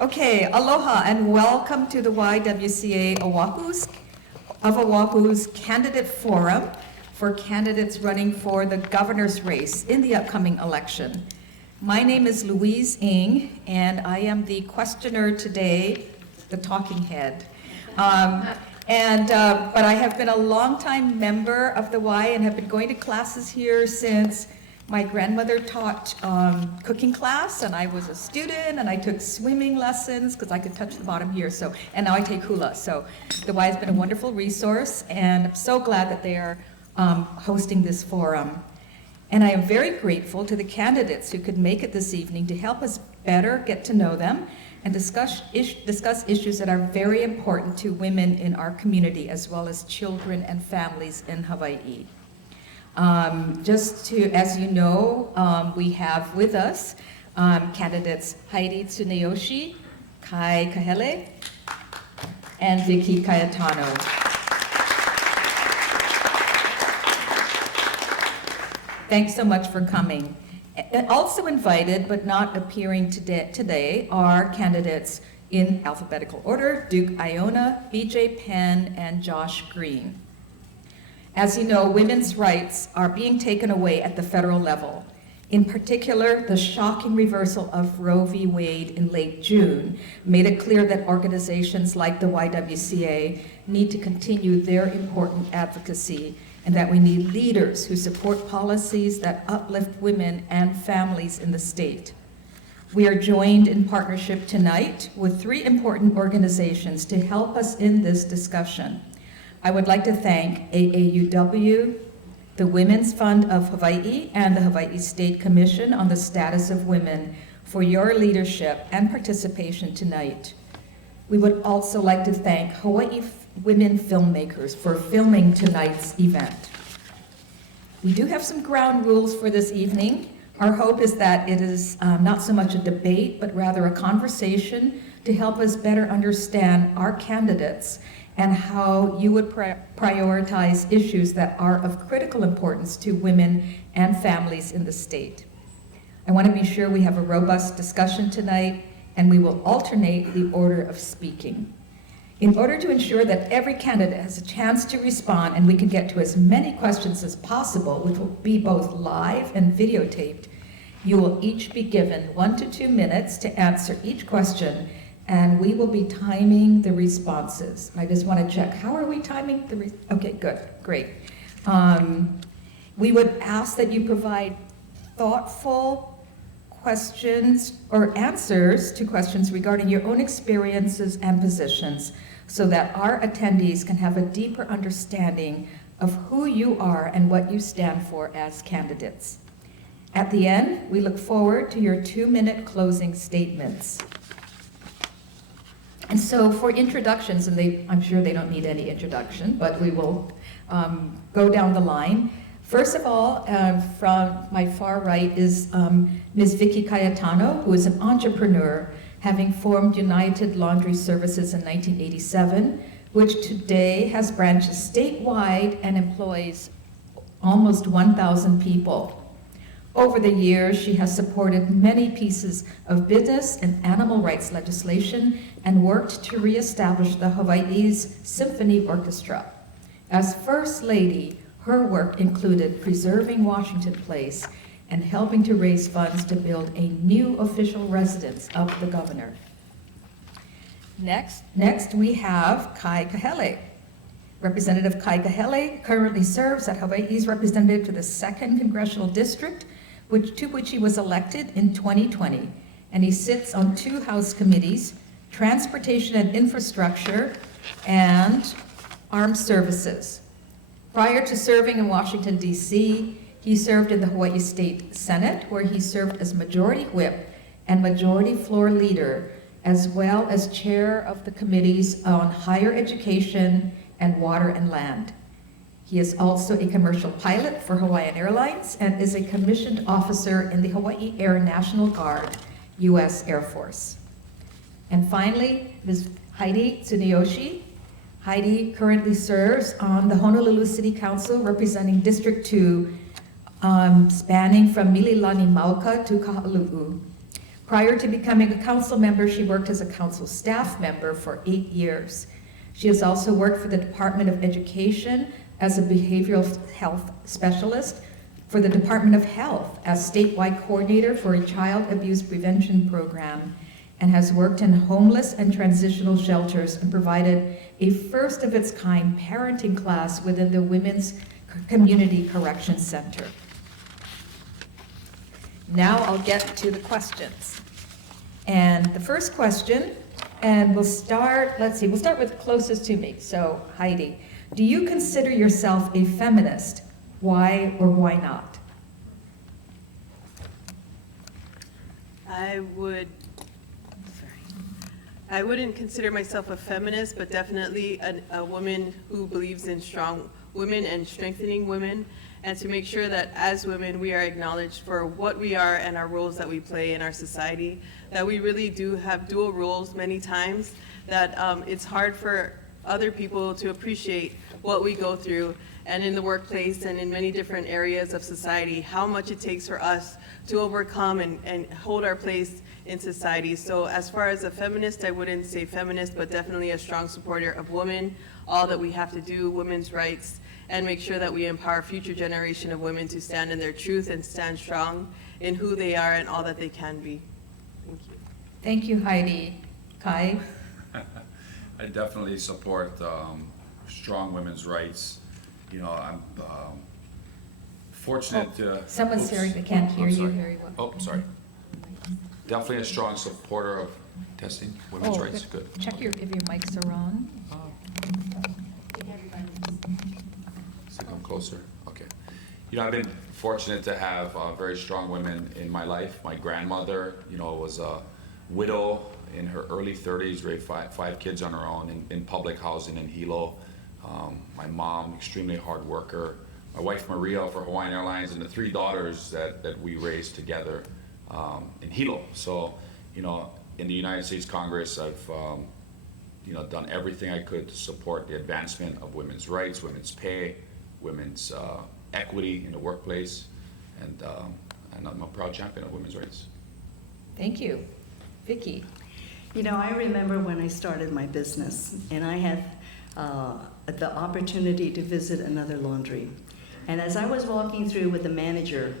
Okay, aloha and welcome to the YWCA Oahu's Candidate Forum for candidates running for the governor's race in the upcoming election. My name is Louise Ng, and I am the questioner today, the talking head. But I have been a longtime member of the Y and have been going to classes here since my grandmother taught cooking class, and I was a student, and I took swimming lessons because I could touch the bottom here. And now I take hula. So the Y has been a wonderful resource, and I'm so glad that they are hosting this forum. And I am very grateful to the candidates who could make it this evening to help us better get to know them and discuss issues that are very important to women in our community, as well as children and families in Hawaii. As you know, we have with us candidates Heidi Tsuneyoshi, Kai Kahele, and Vicky Cayetano. Thanks so much for coming. Also invited, but not appearing today, are candidates in alphabetical order: Duke Iona, BJ Penn, and Josh Green. As you know, women's rights are being taken away at the federal level. In particular, the shocking reversal of Roe v. Wade in late June made it clear that organizations like the YWCA need to continue their important advocacy, and that we need leaders who support policies that uplift women and families in the state. We are joined in partnership tonight with 3 important organizations to help us in this discussion. I would like to thank AAUW, the Women's Fund of Hawaii, and the Hawaii State Commission on the Status of Women for your leadership and participation tonight. We would also like to thank Hawaii women filmmakers for filming tonight's event. We do have some ground rules for this evening. Our hope is that it is not so much a debate, but rather a conversation to help us better understand our candidates and how you would prioritize issues that are of critical importance to women and families in the state. I want to be sure we have a robust discussion tonight, and we will alternate the order of speaking. In order to ensure that every candidate has a chance to respond and we can get to as many questions as possible, which will be both live and videotaped, you will each be given 1 to 2 minutes to answer each question, and we will be timing the responses. I just want to check, how are we timing the okay, good, great. We would ask that you provide thoughtful questions or answers to questions regarding your own experiences and positions, so that our attendees can have a deeper understanding of who you are and what you stand for as candidates. At the end, we look forward to your 2-minute closing statements. And so for introductions, and I'm sure they don't need any introduction, but we will go down the line. First of all, from my far right is Ms. Vicky Cayetano, who is an entrepreneur, having formed United Laundry Services in 1987, which today has branches statewide and employs almost 1,000 people. Over the years, she has supported many pieces of business and animal rights legislation and worked to reestablish the Hawaii's Symphony Orchestra. As First Lady, her work included preserving Washington Place and helping to raise funds to build a new official residence of the governor. Next we have Kai Kahele. Representative Kai Kahele currently serves as Hawaii's representative to the 2nd Congressional District, to which he was elected in 2020. And he sits on 2 House committees, Transportation and Infrastructure and Armed Services. Prior to serving in Washington, D.C., he served in the Hawaii State Senate, where he served as Majority Whip and Majority Floor Leader, as well as chair of the committees on higher education and water and land. He is also a commercial pilot for Hawaiian Airlines and is a commissioned officer in the Hawaii Air National Guard, U.S. Air Force. And finally, Ms. Heidi Tsuneyoshi. Heidi currently serves on the Honolulu City Council representing District 2, spanning from Mililani Mauka to Kahalu'u. Prior to becoming a council member, she worked as a council staff member for 8 years. She has also worked for the Department of Education as a behavioral health specialist, for the Department of Health as statewide coordinator for a child abuse prevention program, and has worked in homeless and transitional shelters and provided a first of its kind parenting class within the Women's Community Correction Center. Now I'll get to the questions. And the first question, and we'll start with closest to me. So Heidi, do you consider yourself a feminist? Why or why not? I wouldn't consider myself a feminist, but definitely a woman who believes in strong women and strengthening women, and to make sure that as women we are acknowledged for what we are and our roles that we play in our society, that we really do have dual roles many times, that it's hard for other people to appreciate what we go through, and in the workplace and in many different areas of society, how much it takes for us to overcome and hold our place in society. So as far as a feminist, I wouldn't say feminist, but definitely a strong supporter of women, all that we have to do, women's rights, and make sure that we empower future generation of women to stand in their truth and stand strong in who they are and all that they can be. Thank you. Thank you, Heidi. Kai? I definitely support strong women's rights. You know, I'm fortunate to... Someone's saying they can't hear you very well. Oh, sorry. Definitely a strong supporter of testing women's rights. Good. Check if your mics are on. So come closer. Okay. You know, I've been fortunate to have very strong women in my life. My grandmother, you know, was a widow in her early 30s, raised five kids on her own in public housing in Hilo. My mom, extremely hard worker. My wife Maria for Hawaiian Airlines, and the 3 daughters that we raised together in Hilo. So, you know, in the United States Congress, I've you know, done everything I could to support the advancement of women's rights, women's pay, women's equity in the workplace, and I'm a proud champion of women's rights. Thank you. Vicki? You know, I remember when I started my business, and I had the opportunity to visit another laundry. And as I was walking through with the manager,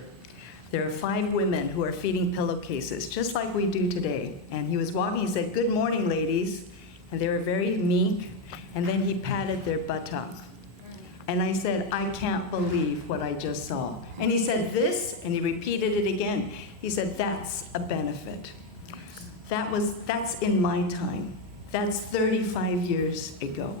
there are 5 women who are feeding pillowcases, just like we do today. And he was walking, he said, "Good morning, ladies." And they were very meek, and then he patted their buttock. And I said, "I can't believe what I just saw." And he said, "This," and he repeated it again. He said, "That's a benefit." That's in my time. That's 35 years ago.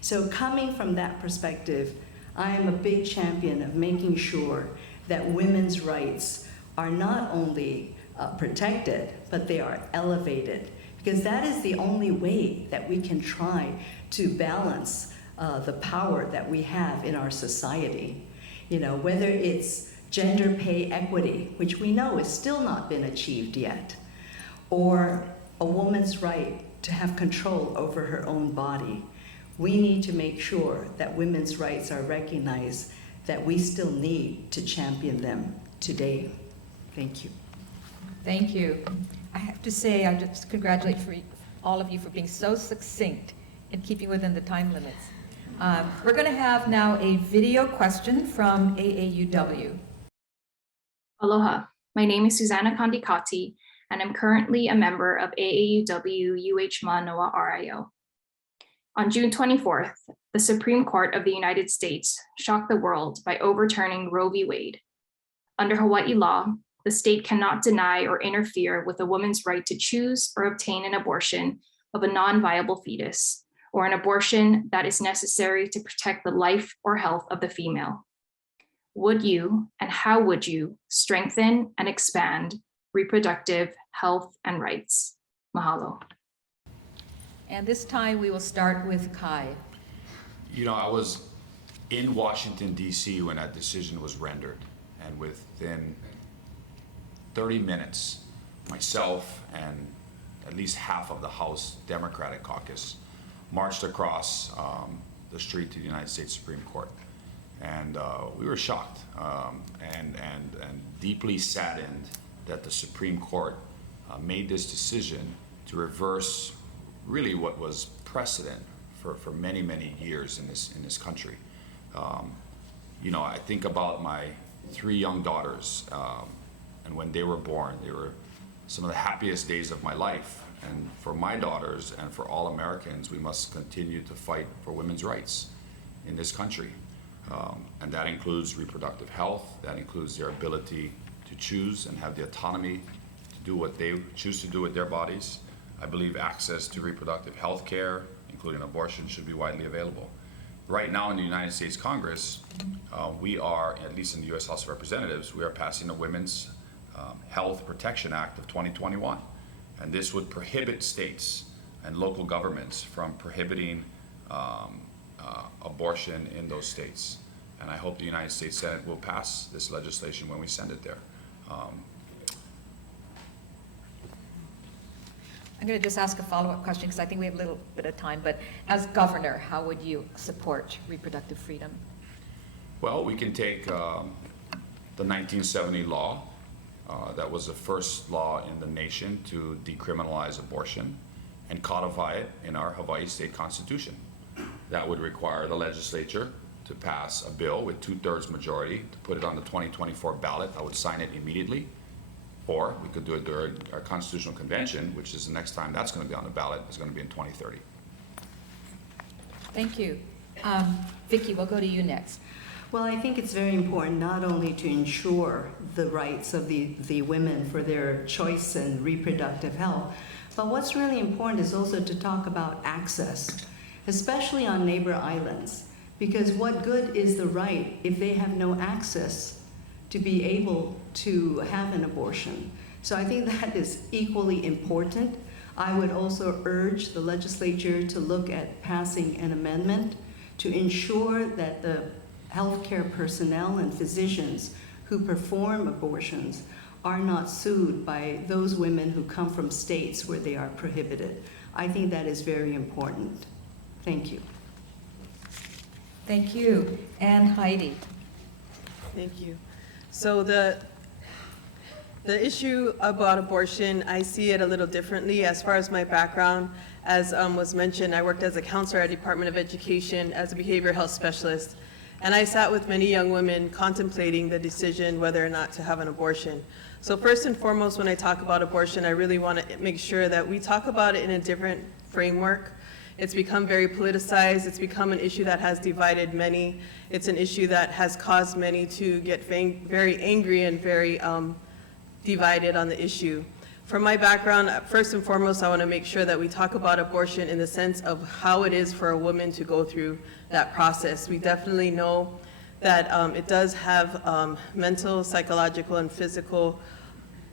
So coming from that perspective, I am a big champion of making sure that women's rights are not only protected, but they are elevated, because that is the only way that we can try to balance the power that we have in our society. You know, whether it's gender pay equity, which we know has still not been achieved yet, or a woman's right to have control over her own body. We need to make sure that women's rights are recognized, that we still need to champion them today. Thank you. Thank you. I have to say, I just congratulate all of you for being so succinct and keeping within the time limits. We're going to have now a video question from AAUW. Aloha, my name is Susanna Kandikati, and I'm currently a member of AAUW Manoa RIO. On June 24th, the Supreme Court of the United States shocked the world by overturning Roe v. Wade. Under Hawaiʻi law, the state cannot deny or interfere with a woman's right to choose or obtain an abortion of a non-viable fetus, or an abortion that is necessary to protect the life or health of the female. Would you, and how would you, strengthen and expand reproductive health and rights? Mahalo. And this time we will start with Kai. You know, I was in Washington, D.C. when that decision was rendered, and within 30 minutes, myself and at least half of the House Democratic caucus marched across the street to the United States Supreme Court. And we were shocked and deeply saddened that the Supreme Court made this decision to reverse really what was precedent for many, many years in this country. You know, I think about my 3 young daughters, and when they were born, they were some of the happiest days of my life. And for my daughters and for all Americans, we must continue to fight for women's rights in this country. And that includes reproductive health, that includes their ability to choose and have the autonomy to do what they choose to do with their bodies. I believe access to reproductive health care, including abortion, should be widely available. Right now in the United States Congress, we are, at least in the U.S. House of Representatives, we are passing the Women's Health Protection Act of 2021. And this would prohibit states and local governments from prohibiting abortion in those states. And I hope the United States Senate will pass this legislation when we send it there. I'm going to just ask a follow-up question because I think we have a little bit of time, but as governor, how would you support reproductive freedom? Well, we can take the 1970 law. That was the first law in the nation to decriminalize abortion and codify it in our Hawaii state constitution. That would require the legislature to pass a bill with 2/3 majority to put it on the 2024 ballot. I would sign it immediately. Or we could do it during our constitutional convention, which is the next time that's going to be on the ballot, is going to be in 2030. Thank you. Vicki, we'll go to you next. Well, I think it's very important not only to ensure the rights of the women for their choice and reproductive health, but what's really important is also to talk about access, especially on neighbor islands, because what good is the right if they have no access to be able to have an abortion? So I think that is equally important. I would also urge the legislature to look at passing an amendment to ensure that the healthcare personnel and physicians who perform abortions are not sued by those women who come from states where they are prohibited. I think that is very important. Thank you. Thank you. And Heidi. Thank you. So the issue about abortion, I see it a little differently. As far as my background, as was mentioned, I worked as a counselor at Department of Education as a behavioral health specialist. And I sat with many young women contemplating the decision whether or not to have an abortion. So first and foremost, when I talk about abortion, I really want to make sure that we talk about it in a different framework. It's become very politicized. It's become an issue that has divided many. It's an issue that has caused many to get very angry and very divided on the issue. From my background, first and foremost, I want to make sure that we talk about abortion in the sense of how it is for a woman to go through that process. We definitely know that it does have mental, psychological, and physical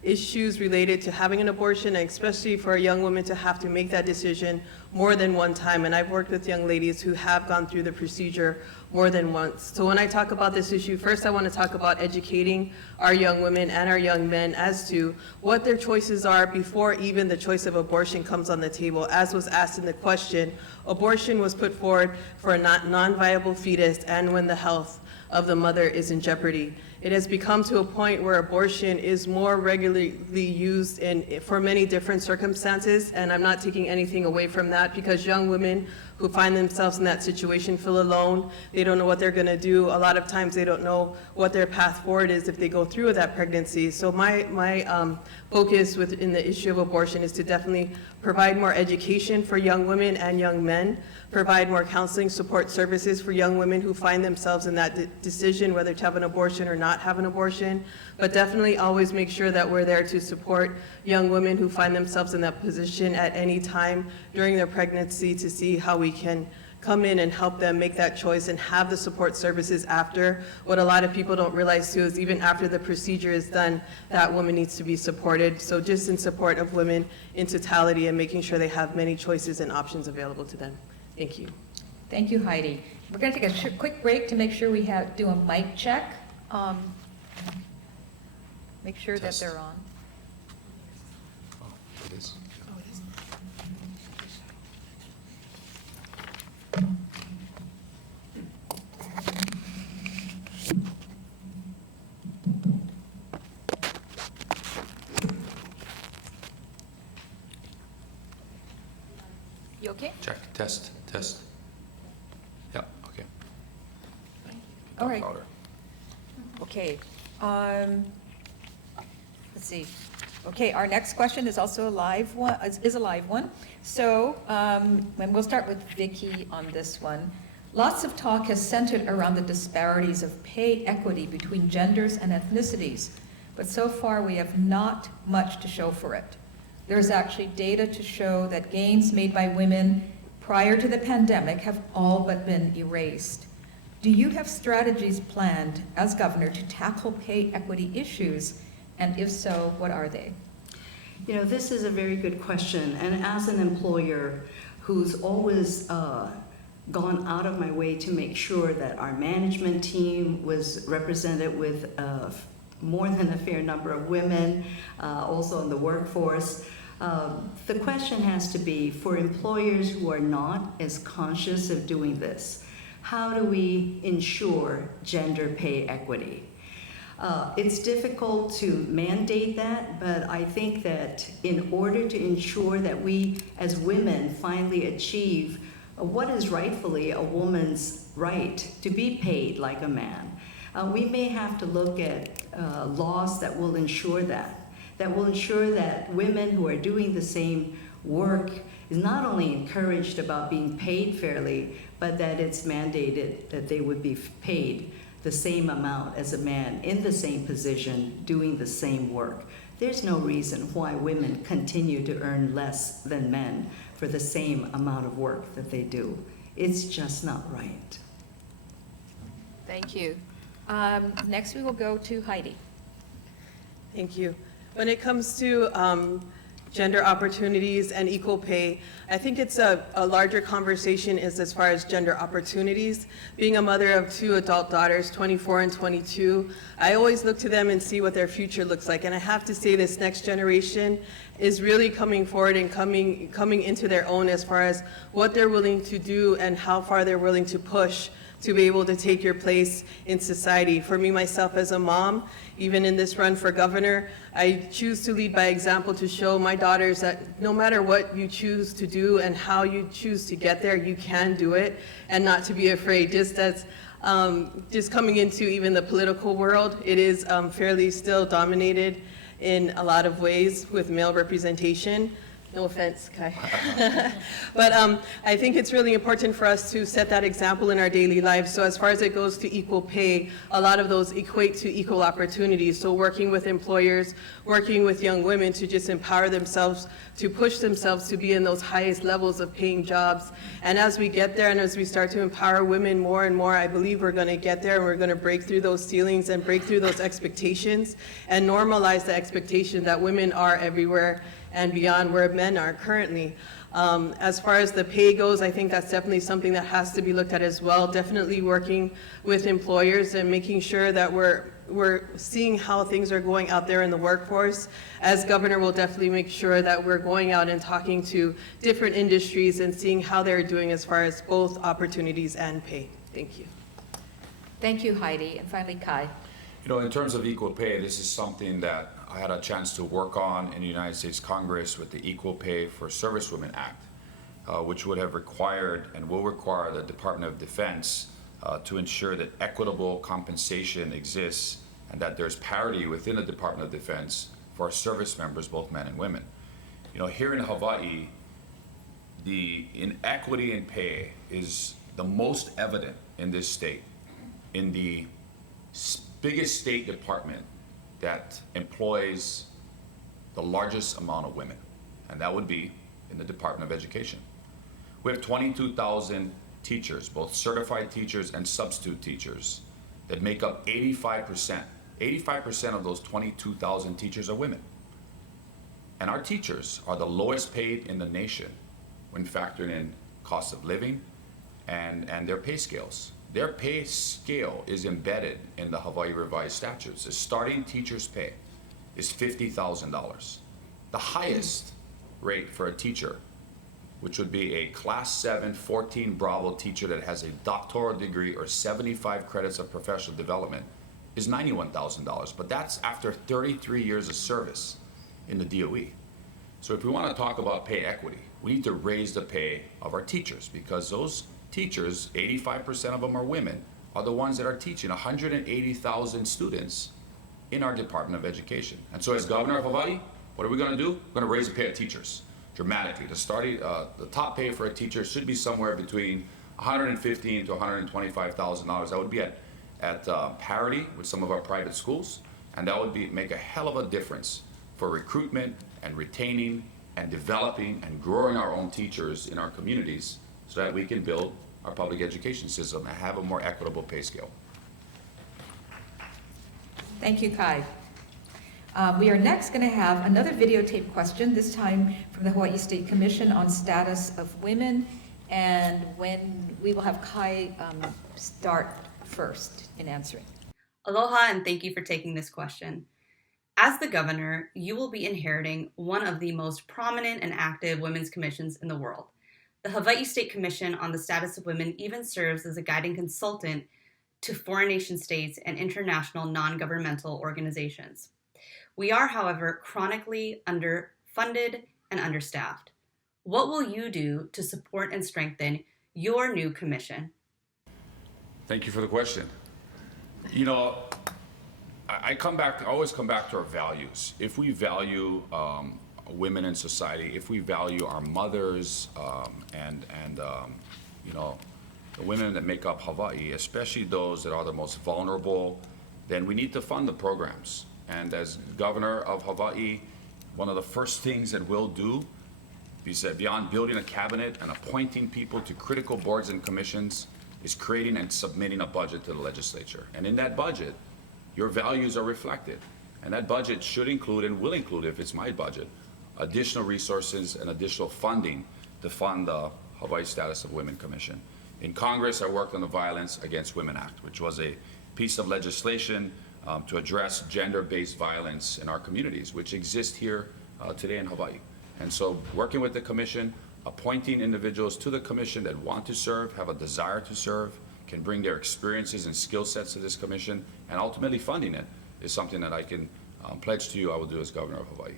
issues related to having an abortion, and especially for a young woman to have to make that decision more than one time. And I've worked with young ladies who have gone through the procedure more than once. So when I talk about this issue, first I want to talk about educating our young women and our young men as to what their choices are before even the choice of abortion comes on the table. As was asked in the question, abortion was put forward for a non-viable fetus and when the health of the mother is in jeopardy. It has become to a point where abortion is more regularly used for many different circumstances, and I'm not taking anything away from that, because young women who find themselves in that situation feel alone. They don't know what they're going to do. A lot of times they don't know what their path forward is if they go through with that pregnancy. So my focus within the issue of abortion is to definitely provide more education for young women and young men, provide more counseling support services for young women who find themselves in that decision whether to have an abortion or not have an abortion, but definitely always make sure that we're there to support young women who find themselves in that position at any time during their pregnancy, to see how we can come in and help them make that choice and have the support services after. What a lot of people don't realize too is even after the procedure is done, that woman needs to be supported. So just in support of women in totality and making sure they have many choices and options available to them. Thank you. Thank you, Heidi. We're going to take a quick break to make sure we do a mic check. Make sure Test. that they're on. Oh, it is. You okay? Check, test, test. Yeah, okay. All right. Talk louder. Okay. Let's see. Okay, our next question is also a live one. Is a live one. So, and we'll start with Vicky on this one. Lots of talk has centered around the disparities of pay equity between genders and ethnicities, but so far we have not much to show for it. There is actually data to show that gains made by women prior to the pandemic have all but been erased. Do you have strategies planned as governor to tackle pay equity issues? And if so, what are they? You know, this is a very good question. And as an employer who's always gone out of my way to make sure that our management team was represented with more than a fair number of women, also in the workforce, the question has to be for employers who are not as conscious of doing this, how do we ensure gender pay equity? It's difficult to mandate that, but I think that in order to ensure that we as women finally achieve what is rightfully a woman's right to be paid like a man, we may have to look at laws that will ensure that will ensure that women who are doing the same work is not only encouraged about being paid fairly, but that it's mandated that they would be paid the same amount as a man in the same position doing the same work. There's no reason why women continue to earn less than men for the same amount of work that they do. It's just not right. Thank you. Next, we will go to Heidi. Thank you. When it comes to gender opportunities and equal pay, I think it's a larger conversation is as far as gender opportunities. Being a mother of 2 adult daughters, 24 and 22, I always look to them and see what their future looks like. And I have to say this next generation is really coming forward and coming into their own as far as what they're willing to do and how far they're willing to push to be able to take your place in society. For me, myself as a mom, even in this run for governor, I choose to lead by example to show my daughters that no matter what you choose to do and how you choose to get there, you can do it and not to be afraid. Just as just coming into even the political world, it is fairly still dominated in a lot of ways with male representation. No offense, Kai. But I think it's really important for us to set that example in our daily lives. So as far as it goes to equal pay, a lot of those equate to equal opportunities. So working with employers, working with young women to just empower themselves, to push themselves to be in those highest levels of paying jobs. And as we get there and as we start to empower women more and more, I believe we're going to get there and we're going to break through those ceilings and break through those expectations and normalize the expectation that women are everywhere and beyond where men are currently. As far as the pay goes, I think that's definitely something that has to be looked at as well. Definitely working with employers and making sure that we're seeing how things are going out there in the workforce. As governor, we'll definitely make sure that we're going out and talking to different industries and seeing how they're doing as far as both opportunities and pay. Thank you. Thank you, Heidi. And finally, Kai. You know, in terms of equal pay, this is something that I had a chance to work on in the United States Congress with the Equal Pay for Servicewomen Act, which would have required and will require the Department of Defense to ensure that equitable compensation exists and that there's parity within the Department of Defense for our service members, both men and women. You know, here in Hawaii, the inequity in pay is the most evident in this state, in the biggest state department that employs the largest amount of women, and that would be in the Department of Education. We have 22,000 teachers, both certified teachers and substitute teachers, that make up 85%. 85% of those 22,000 teachers are women. And our teachers are the lowest paid in the nation when factoring in cost of living and their pay scales. Their pay scale is embedded in the Hawaii Revised Statutes. The starting teacher's pay is $50,000. The highest rate for a teacher, which would be a Class 7, 14 Bravo teacher that has a doctoral degree or 75 credits of professional development, is $91,000. But that's after 33 years of service in the DOE. So if we want to talk about pay equity, we need to raise the pay of our teachers, because those teachers, 85% of them are women, are the ones that are teaching 180,000 students in our Department of Education. And so as governor of Hawaii, what are we going to do? We're going to raise the pay of teachers dramatically. The top pay for a teacher should be somewhere between $115,000 to $125,000. That would be at parity with some of our private schools, and that would make a hell of a difference for recruitment and retaining and developing and growing our own teachers in our communities, so that we can build our public education system and have a more equitable pay scale. Thank you, Kai. We are next going to have another videotape question, this time from the Hawaii State Commission on status of women, and when we will have Kai start first in answering. Aloha, and thank you for taking this question. As the governor, you will be inheriting one of the most prominent and active women's commissions in the world. The Hawaii State Commission on the Status of Women even serves as a guiding consultant to foreign nation states and international non-governmental organizations. We are, however, chronically underfunded and understaffed. What will you do to support and strengthen your new commission? Thank you for the question. You know, I always come back to our values. If we value women in society, if we value our mothers and you know, the women that make up Hawaii, especially those that are the most vulnerable, then we need to fund the programs. And as governor of Hawaii, one of the first things that we'll do, beyond building a cabinet and appointing people to critical boards and commissions, is creating and submitting a budget to the legislature. And in that budget, your values are reflected. And that budget should include, and will include, if it's my budget, additional resources and additional funding to fund the Hawaii Status of Women Commission. In Congress, I worked on the Violence Against Women Act, which was a piece of legislation to address gender-based violence in our communities, which exist here today in Hawaii. And so working with the commission, appointing individuals to the commission that want to serve, have a desire to serve, can bring their experiences and skill sets to this commission, and ultimately funding it is something that I can pledge to you I will do as governor of Hawaii.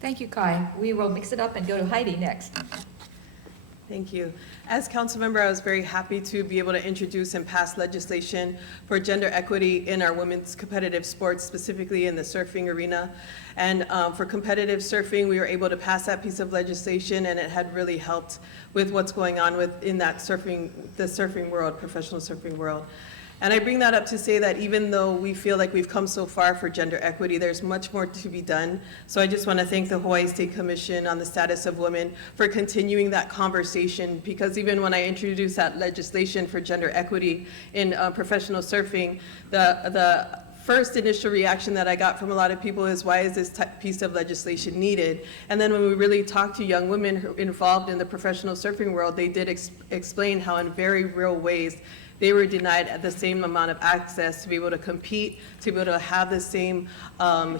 Thank you, Kai. We will mix it up and go to Heidi next. Thank you. As council member, I was very happy to be able to introduce and pass legislation for gender equity in our women's competitive sports, specifically in the surfing arena. And for competitive surfing, we were able to pass that piece of legislation, and it had really helped with what's going on in that the surfing world, professional surfing world. And I bring that up to say that even though we feel like we've come so far for gender equity, there's much more to be done. So I just want to thank the Hawaii State Commission on the Status of Women for continuing that conversation, because even when I introduced that legislation for gender equity in professional surfing, the first initial reaction that I got from a lot of people is, why is this piece of legislation needed? And then when we really talked to young women who are involved in the professional surfing world, they did explain how in very real ways they were denied the same amount of access to be able to compete, to be able to have the same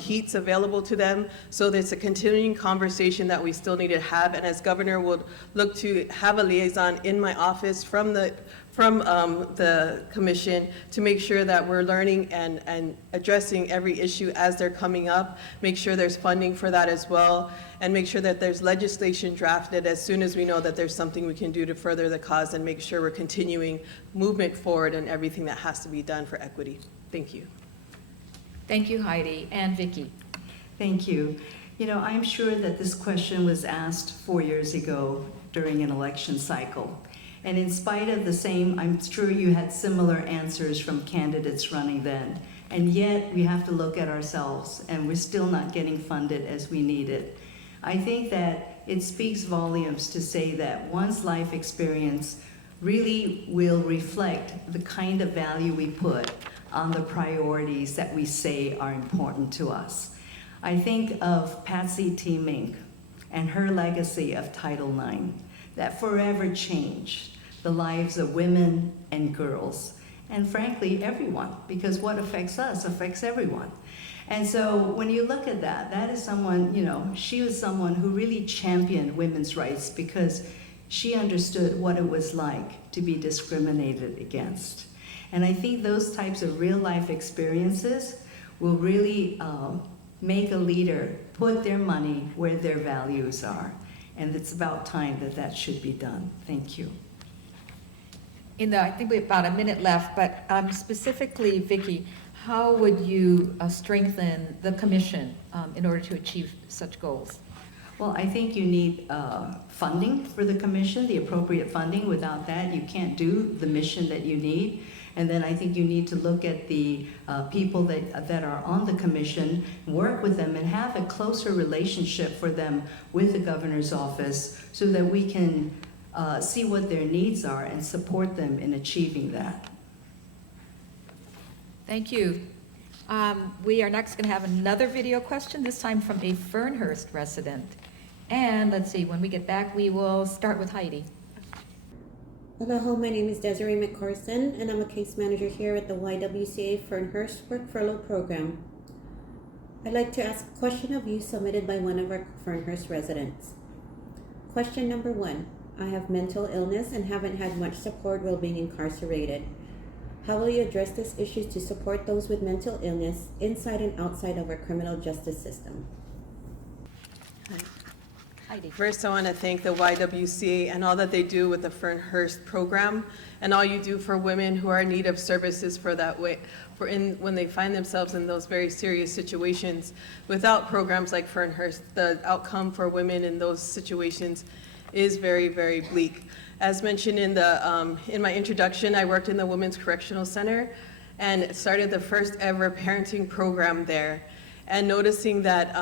heats available to them. So there's a continuing conversation that we still need to have. And as governor, we'll look to have a liaison in my office from the commission to make sure that we're learning and addressing every issue as they're coming up, make sure there's funding for that as well, and make sure that there's legislation drafted as soon as we know that there's something we can do to further the cause and make sure we're continuing movement forward and everything that has to be done for equity. Thank you. Thank you, Heidi. And Vicki. Thank you. You know, I'm sure that this question was asked 4 years ago during an election cycle. And in spite of the same, I'm sure you had similar answers from candidates running then. And yet we have to look at ourselves, and we're still not getting funded as we need it. I think that it speaks volumes to say that one's life experience really will reflect the kind of value we put on the priorities that we say are important to us. I think of Patsy T. Mink and her legacy of Title IX that forever changed the lives of women and girls, and frankly, everyone, because what affects us affects everyone. And so when you look at that, that is someone, you know, she was someone who really championed women's rights because she understood what it was like to be discriminated against. And I think those types of real life experiences will really make a leader put their money where their values are. And it's about time that that should be done. Thank you. I think we have about a minute left, but specifically, Vicki, how would you strengthen the commission in order to achieve such goals? Well, I think you need funding for the commission, the appropriate funding. Without that, you can't do the mission that you need. And then I think you need to look at the people that are on the commission, work with them, and have a closer relationship for them with the governor's office so that we can see what their needs are and support them in achieving that. Thank you. We are next going to have another video question, this time from a Fernhurst resident. And let's see, when we get back, we will start with Heidi. Aloha, my name is Desiree McCarson, and I'm a case manager here at the YWCA Fernhurst Work Furlough Program. I'd like to ask a question of you submitted by one of our Fernhurst residents. Question number 1. I have mental illness and haven't had much support while being incarcerated. How will you address this issue to support those with mental illness inside and outside of our criminal justice system? Heidi. First, I want to thank the YWCA and all that they do with the Fernhurst program and all you do for women who are in need of services for that way, when they find themselves in those very serious situations. Without programs like Fernhurst, the outcome for women in those situations is very, very bleak. As mentioned in my introduction, I worked in the Women's Correctional Center and started the first ever parenting program there. And noticing that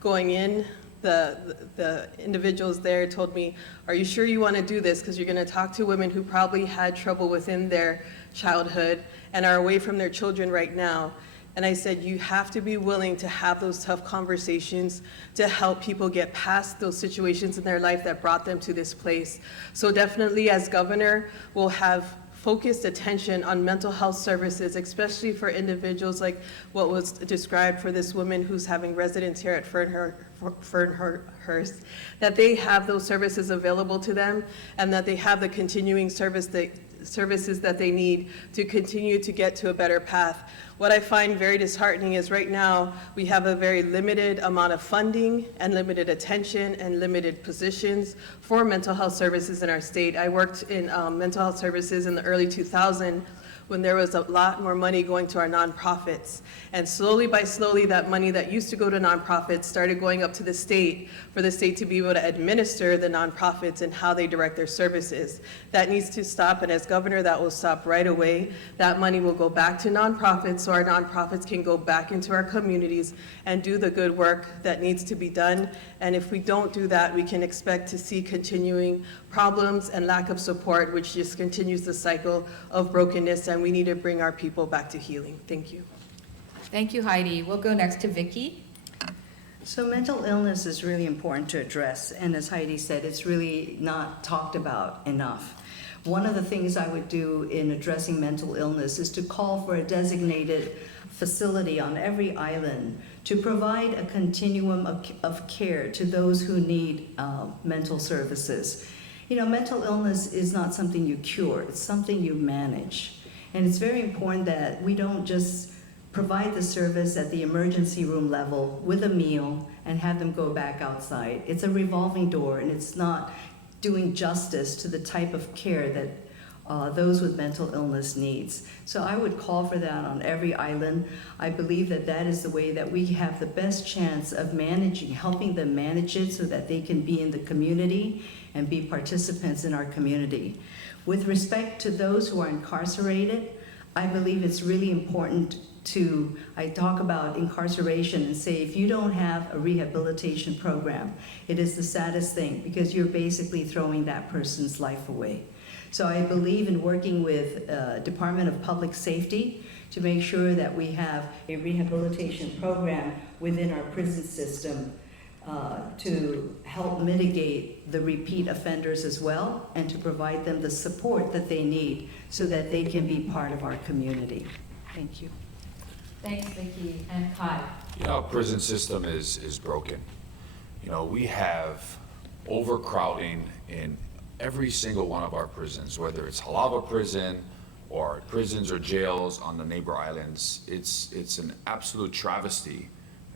going in, the individuals there told me, are you sure you want to do this? Because you're going to talk to women who probably had trouble within their childhood and are away from their children right now. And I said, you have to be willing to have those tough conversations to help people get past those situations in their life that brought them to this place. So definitely as governor, we'll have focused attention on mental health services, especially for individuals like what was described for this woman who's having residence here at Fernhurst, that they have those services available to them and that they have the continuing services that they need to continue to get to a better path. What I find very disheartening is right now we have a very limited amount of funding and limited attention and limited positions for mental health services in our state. I worked in mental health services in the early 2000s when there was a lot more money going to our nonprofits. And slowly by slowly, that money that used to go to nonprofits started going up to the state for the state to be able to administer the nonprofits and how they direct their services. That needs to stop, and as governor, that will stop right away. That money will go back to nonprofits so our nonprofits can go back into our communities and do the good work that needs to be done. And if we don't do that, we can expect to see continuing problems and lack of support, which just continues the cycle of brokenness, and we need to bring our people back to healing. Thank you. Thank you, Heidi. We'll go next to Vicki. So mental illness is really important to address, and as Heidi said, it's really not talked about enough. One of the things I would do in addressing mental illness is to call for a designated facility on every island to provide a continuum of care to those who need mental services. You know, mental illness is not something you cure, it's something you manage. And it's very important that we don't just provide the service at the emergency room level with a meal and have them go back outside. It's a revolving door, and it's not doing justice to the type of care that those with mental illness needs. So I would call for that on every island. I believe that that is the way that we have the best chance of managing, helping them manage it so that they can be in the community and be participants in our community. With respect to those who are incarcerated, I believe it's really important I talk about incarceration and say, if you don't have a rehabilitation program, it is the saddest thing because you're basically throwing that person's life away. So I believe in working with Department of Public Safety to make sure that we have a rehabilitation program within our prison system to help mitigate the repeat offenders as well and to provide them the support that they need so that they can be part of our community. Thank you. Thanks, Vicki. And Kai. You know, our prison system is broken. You know, we have overcrowding in every single one of our prisons, whether it's Halawa prison or prisons or jails on the neighbor islands. It's an absolute travesty.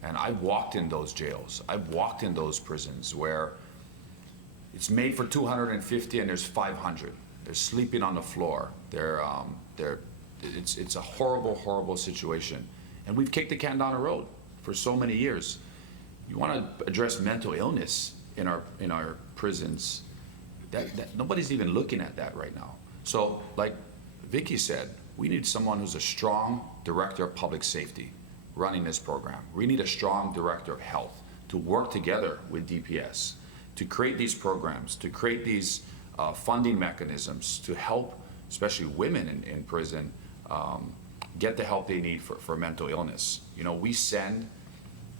And I've walked in those jails. I've walked in those prisons where it's made for 250 and there's 500. They're sleeping on the floor. It's a horrible, horrible situation. And we've kicked the can down the road for so many years. You want to address mental illness in our prisons. That nobody's even looking at that right now. So like Vicky said, we need someone who's a strong director of public safety running this program. We need a strong director of health to work together with DPS to create these programs, to create these funding mechanisms to help, especially women in prison, get the help they need for mental illness. You know, we send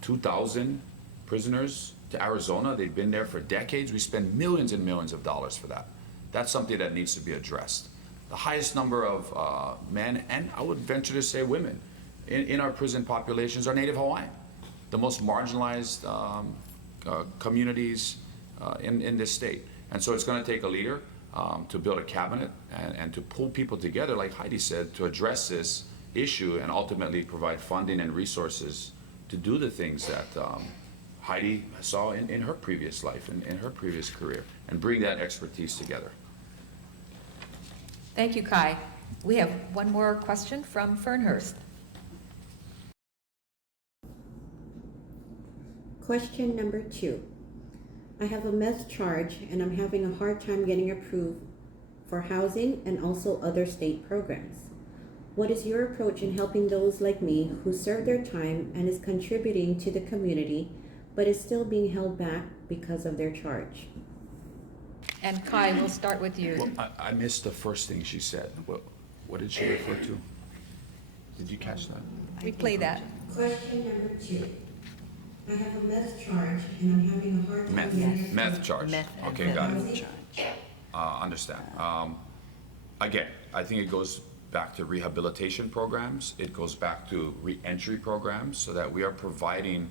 2,000 prisoners to Arizona. They've been there for decades. We spend millions and millions of dollars for that. That's something that needs to be addressed. The highest number of men, and I would venture to say women, in our prison populations are Native Hawaiian, the most marginalized communities in this state. And so it's going to take a leader to build a cabinet and to pull people together, like Heidi said, to address this issue and ultimately provide funding and resources to do the things that Heidi saw in her previous life, in her previous career, and bring that expertise together. Thank you, Kai. We have one more question from Fernhurst. Question number 2. I have a meth charge and I'm having a hard time getting approved for housing and also other state programs. What is your approach in helping those like me who serve their time and is contributing to the community but is still being held back because of their charge? And Kai, we'll start with you. Well, I missed the first thing she said. What did she refer to? Did you catch that? Replay that. Question number 2. I have a meth charge and I'm having a hard time Meth charge. Okay, got it. Understand. Again, I think it goes back to rehabilitation programs. It goes back to re-entry programs so that we are providing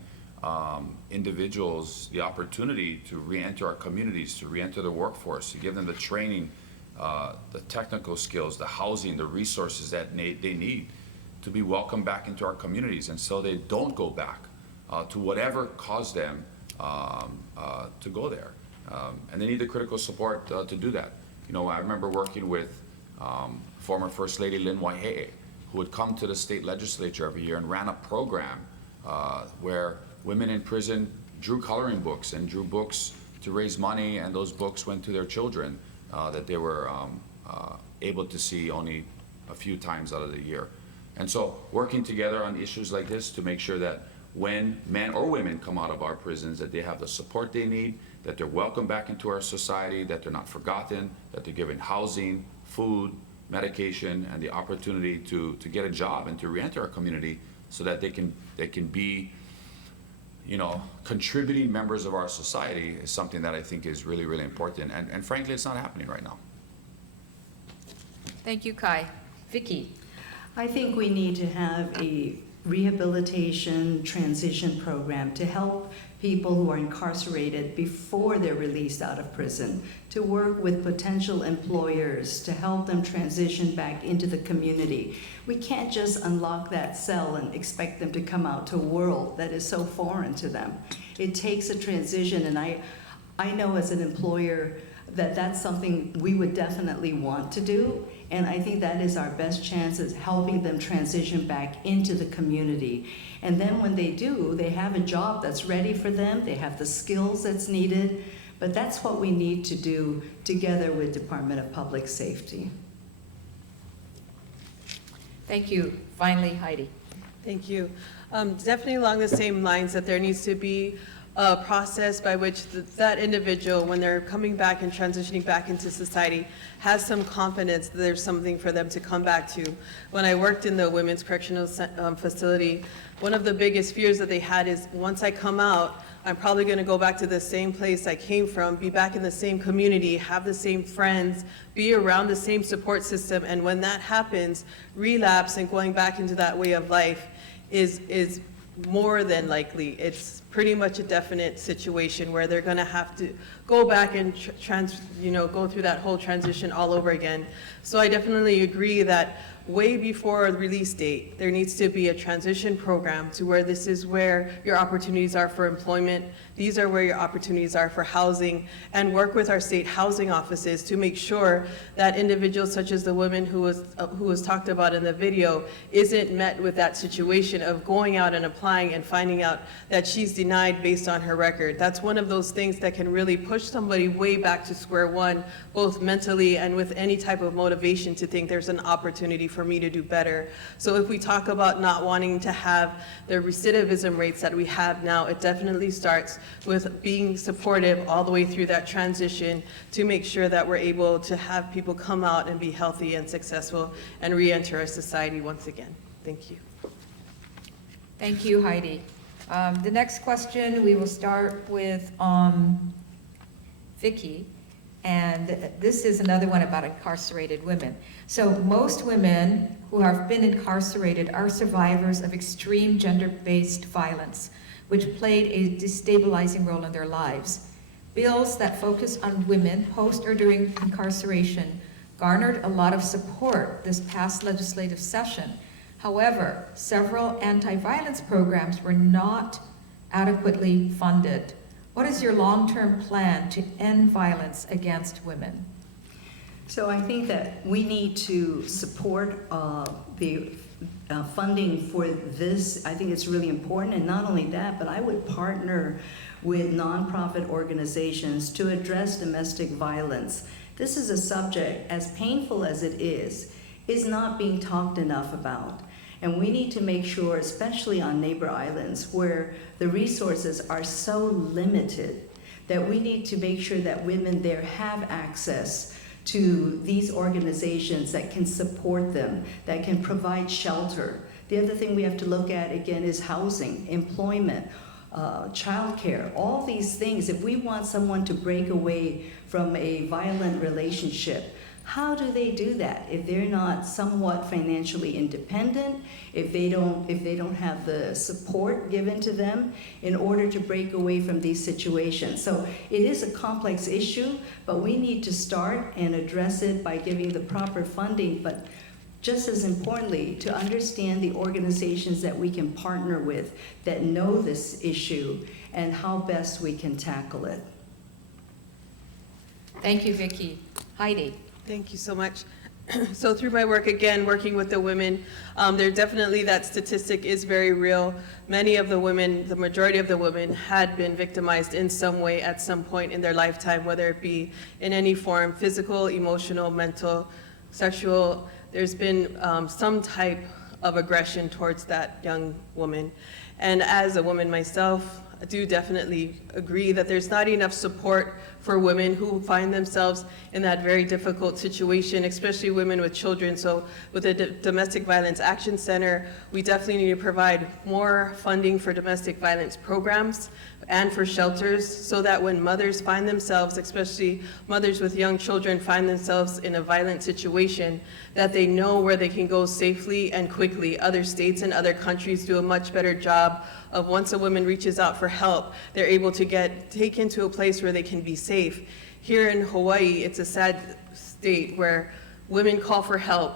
individuals the opportunity to re-enter our communities, to re-enter the workforce, to give them the training, the technical skills, the housing, the resources that they need to be welcomed back into our communities, and so they don't go back to whatever caused them to go there. And they need the critical support to do that. You know, I remember working with former First Lady Lynn Waihee, who would come to the state legislature every year and ran a program where women in prison drew coloring books and drew books to raise money, and those books went to their children that they were able to see only a few times out of the year. And so working together on issues like this to make sure that when men or women come out of our prisons, that they have the support they need, that they're welcomed back into our society, that they're not forgotten, that they're given housing, food, medication, and the opportunity to get a job and to re-enter our community so that they can be, you know, contributing members of our society is something that I think is really, really important. And frankly, it's not happening right now. Thank you, Kai. Vicky. I think we need to have a rehabilitation transition program to help people who are incarcerated before they're released out of prison, to work with potential employers to help them transition back into the community. We can't just unlock that cell and expect them to come out to a world that is so foreign to them. It takes a transition, and I know as an employer that that's something we would definitely want to do. And I think that is our best chance is helping them transition back into the community. And then when they do, they have a job that's ready for them, they have the skills that's needed, but that's what we need to do together with Department of Public Safety. Thank you. Finally, Heidi. Thank you. Definitely along the same lines that there needs to be a process by which that individual, when they're coming back and transitioning back into society, has some confidence that there's something for them to come back to. When I worked in the women's correctional facility, one of the biggest fears that they had is, once I come out, I'm probably going to go back to the same place I came from, be back in the same community, have the same friends, be around the same support system, and when that happens, relapse and going back into that way of life is more than likely. It's pretty much a definite situation where they're going to have to go back and go through that whole transition all over again. So I definitely agree that way before the release date, there needs to be a transition program to where this is where your opportunities are for employment, these are where your opportunities are for housing, and work with our state housing offices to make sure that individuals such as the woman who was talked about in the video isn't met with that situation of going out and applying and finding out that she's denied based on her record. That's one of those things that can really push somebody way back to square one, both mentally and with any type of motivation to think there's an opportunity for me to do better. So if we talk about not wanting to have the recidivism rates that we have now, it definitely starts with being supportive all the way through that transition to make sure that we're able to have people come out and be healthy and successful and re-enter our society once again. Thank you. Thank you, Heidi. The next question, we will start with Vicky. And this is another one about incarcerated women. So most women who have been incarcerated are survivors of extreme gender-based violence, which played a destabilizing role in their lives. Bills that focus on women post or during incarceration garnered a lot of support this past legislative session. However, several anti-violence programs were not adequately funded. What is your long-term plan to end violence against women? So I think that we need to support the funding for this. I think it's really important, and not only that, but I would partner with nonprofit organizations to address domestic violence. This is a subject, as painful as it is not being talked enough about. And we need to make sure, especially on neighbor islands, where the resources are so limited, that we need to make sure that women there have access to these organizations that can support them, that can provide shelter. The other thing we have to look at, again, is housing, employment, childcare, all these things. If we want someone to break away from a violent relationship, how do they do that if they're not somewhat financially independent, if they don't have the support given to them in order to break away from these situations? So it is a complex issue, but we need to start and address it by giving the proper funding, but just as importantly, to understand the organizations that we can partner with that know this issue and how best we can tackle it. Thank you, Vicky. Heidi. Thank you so much. So through my work, again, working with the women, there definitely that statistic is very real. Many of the women, the majority of the women, had been victimized in some way at some point in their lifetime, whether it be in any form, physical, emotional, mental, sexual. There's been some type of aggression towards that young woman. And as a woman myself, I do definitely agree that there's not enough support for women who find themselves in that very difficult situation, especially women with children. So with the Domestic Violence Action Center, we definitely need to provide more funding for domestic violence programs and for shelters, so that when mothers find themselves, especially mothers with young children, find themselves in a violent situation, that they know where they can go safely and quickly. Other states and other countries do a much better job of, once a woman reaches out for help, they're able to get taken to a place where they can be safe. Here in Hawaii, it's a sad state where women call for help.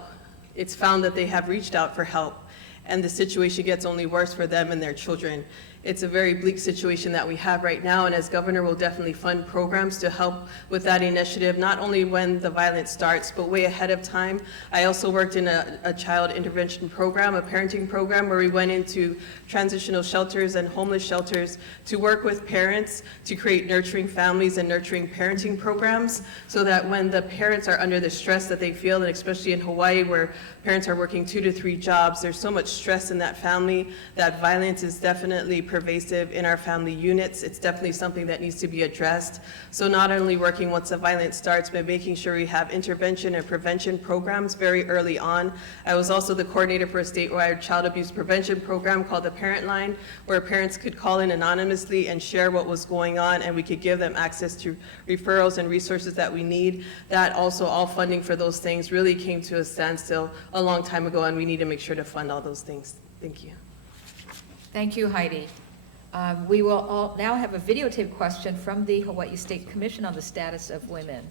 It's found that they have reached out for help, and the situation gets only worse for them and their children. It's a very bleak situation that we have right now, and as governor, we'll definitely fund programs to help with that initiative, not only when the violence starts, but way ahead of time. I also worked in a child intervention program, a parenting program, where we went into transitional shelters and homeless shelters to work with parents to create nurturing families and nurturing parenting programs, so that when the parents are under the stress that they feel, and especially in Hawaii, where parents are working 2 to 3 jobs, there's so much stress in that family. That violence is definitely pervasive in our family units. It's definitely something that needs to be addressed. So not only working once the violence starts, but making sure we have intervention and prevention programs very early on. I was also the coordinator for a statewide child abuse prevention program called the Parent Line, where parents could call in anonymously and share what was going on, and we could give them access to referrals and resources that we need. That also, all funding for those things really came to a standstill a long time ago, and we need to make sure to fund all those things. Thank you. Thank you, Heidi. We will all now have a videotape question from the Hawaiʻi State Commission on the Status of Women.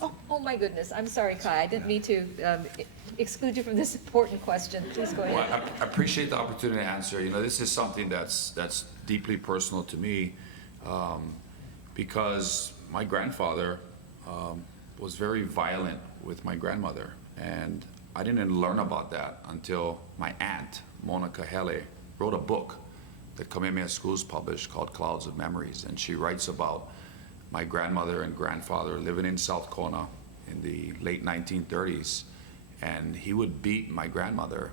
Oh my goodness, I'm sorry, Kai, I didn't mean to exclude you from this important question. Please go ahead. Well, I appreciate the opportunity to answer. You know, this is something that's deeply personal to me, because my grandfather was very violent with my grandmother, and I didn't learn about that until my aunt, Mona Kahele, wrote a book that Kamehameha Schools published called Clouds of Memories, and she writes about my grandmother and grandfather living in South Kona in the late 1930s, and he would beat my grandmother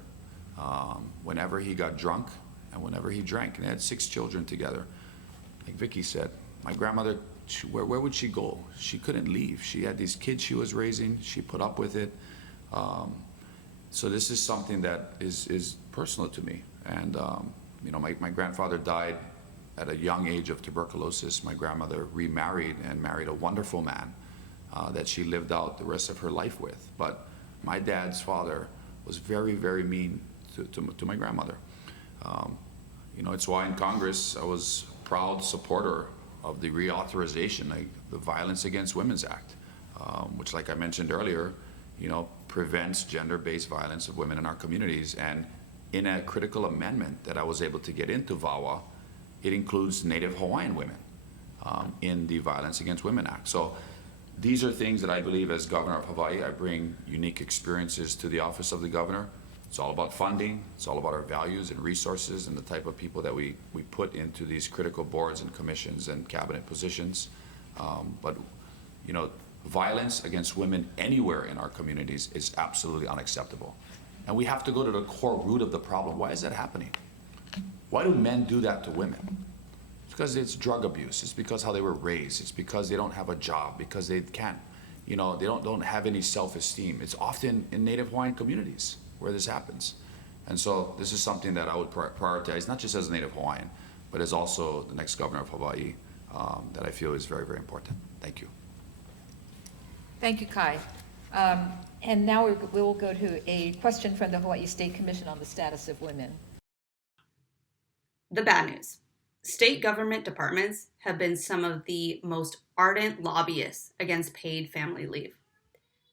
whenever he got drunk and whenever he drank, and they had 6 children together. Like Vicky said, my grandmother, where would she go? She couldn't leave. She had these kids she was raising. She put up with it. So this is something that is personal to me. And you know, my grandfather died at a young age of tuberculosis. My grandmother remarried and married a wonderful man that she lived out the rest of her life with. But my dad's father was very, very mean to my grandmother. You know, it's why in Congress I was a proud supporter of the reauthorization, like the Violence Against Women's Act, which, like I mentioned earlier, you know, prevents gender-based violence of women in our communities. And in a critical amendment that I was able to get into VAWA, it includes Native Hawaiian women in the Violence Against Women Act. So these are things that I believe, as governor of Hawaii, I bring unique experiences to the office of the governor. It's all about funding. It's all about our values and resources and the type of people that we put into these critical boards and commissions and cabinet positions. But, you know, violence against women anywhere in our communities is absolutely unacceptable. And we have to go to the core root of the problem. Why is that happening? Why do men do that to women? It's because it's drug abuse. It's because how they were raised. It's because they don't have a job, because they can't, you know, they don't have any self-esteem. It's often in Native Hawaiian communities where this happens. And so this is something that I would prioritize, not just as a Native Hawaiian, but as also the next governor of Hawaii, that I feel is very, very important. Thank you. Thank you, Kai. And now we'll go to a question from the Hawaiʻi State Commission on the Status of Women. The bad news. State government departments have been some of the most ardent lobbyists against paid family leave.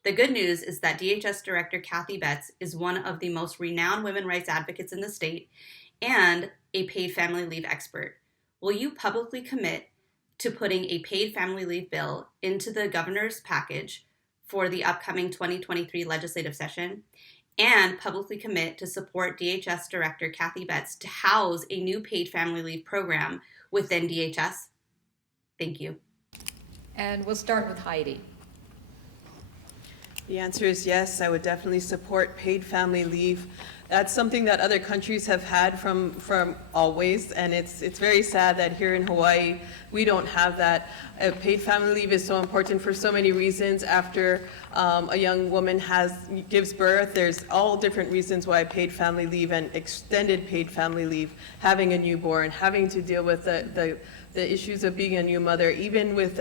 The good news is that DHS Director Kathy Betts is one of the most renowned women's rights advocates in the state and a paid family leave expert. Will you publicly commit to putting a paid family leave bill into the governor's package for the upcoming 2023 legislative session, and publicly commit to support DHS Director Kathy Betts to house a new paid family leave program within DHS? Thank you. And we'll start with Heidi. The answer is yes. I would definitely support paid family leave. That's something that other countries have had from always, and it's very sad that here in Hawaii we don't have that. Paid family leave is so important for so many reasons. After a young woman gives birth, there's all different reasons why paid family leave and extended paid family leave, having a newborn, having to deal with the issues of being a new mother, even with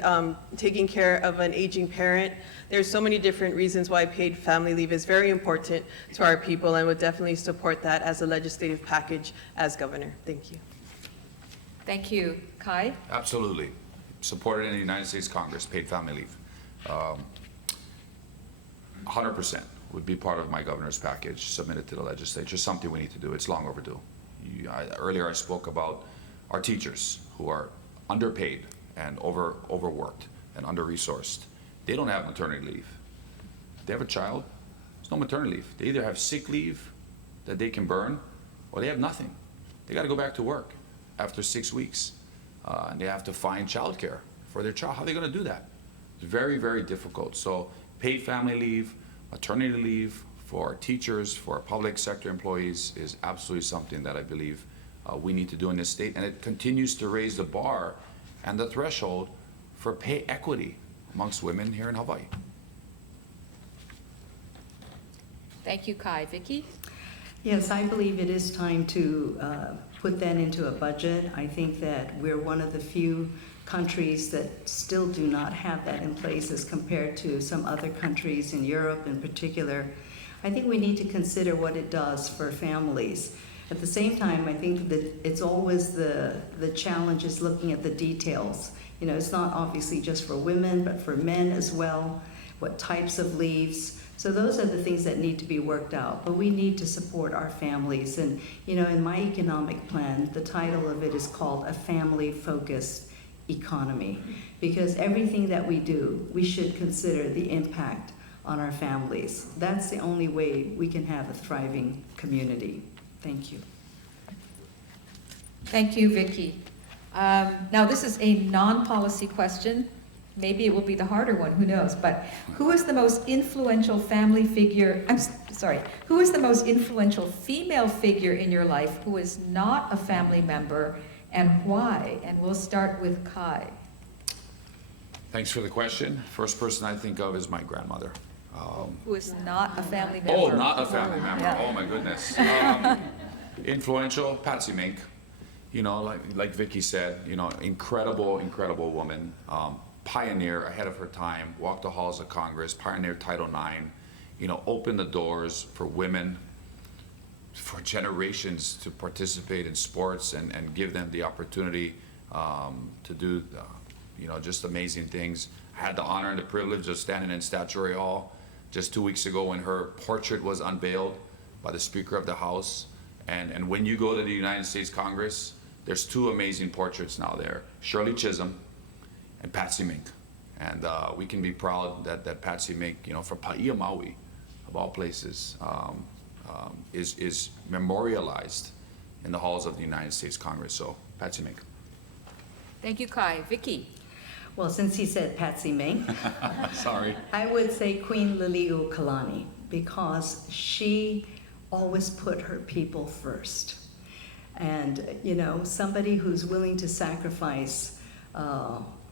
taking care of an aging parent. There's so many different reasons why paid family leave is very important to our people, and would definitely support that as a legislative package as governor. Thank you. Thank you. Kai? Absolutely. Supported in the United States Congress, paid family leave. 100% would be part of my governor's package submitted to the legislature. Something we need to do. It's long overdue. Earlier I spoke about our teachers who are underpaid and overworked and under-resourced. They don't have maternity leave. If they have a child, there's no maternity leave. They either have sick leave that they can burn, or they have nothing. They got to go back to work after 6 weeks, and they have to find childcare for their child. How are they going to do that? It's very, very difficult. So paid family leave, maternity leave for our teachers, for our public sector employees is absolutely something that I believe we need to do in this state, and it continues to raise the bar and the threshold for pay equity amongst women here in Hawaii. Thank you, Kai. Vicky? Yes, I believe it is time to put that into a budget. I think that we're one of the few countries that still do not have that in place as compared to some other countries in Europe in particular. I think we need to consider what it does for families. At the same time, I think that it's always the challenge is looking at the details. You know, it's not obviously just for women, but for men as well. What types of leaves? So those are the things that need to be worked out. But we need to support our families. And, you know, in my economic plan, the title of it is called A Family-Focused Economy. Because everything that we do, we should consider the impact on our families. That's the only way we can have a thriving community. Thank you. Thank you, Vicki. Now, this is a non-policy question. Maybe it will be the harder one, who knows? But who is the most influential family figure, who is the most influential female figure in your life who is not a family member, and why? And we'll start with Kai. Thanks for the question. First person I think of is my grandmother. Who is not a family member. Oh, not a family member. Yeah. Oh my goodness. Influential, Patsy Mink. You know, like Vicki said, you know, incredible woman. Pioneer, ahead of her time, walked the halls of Congress, pioneered Title IX, you know, opened the doors for women for generations to participate in sports and give them the opportunity to do, you know, just amazing things. I had the honor and the privilege of standing in Statuary Hall just 2 weeks ago when her portrait was unveiled by the Speaker of the House. And when you go to the United States Congress, there's two amazing portraits now there, Shirley Chisholm and Patsy Mink. And we can be proud that Patsy Mink, you know, from Paia, Maui, of all places, is memorialized in the halls of the United States Congress. So, Patsy Mink. Thank you, Kai. Vicki. Well, since he said Patsy Mink, Sorry. I would say Queen Liliuokalani, because she always put her people first. And, you know, somebody who's willing to sacrifice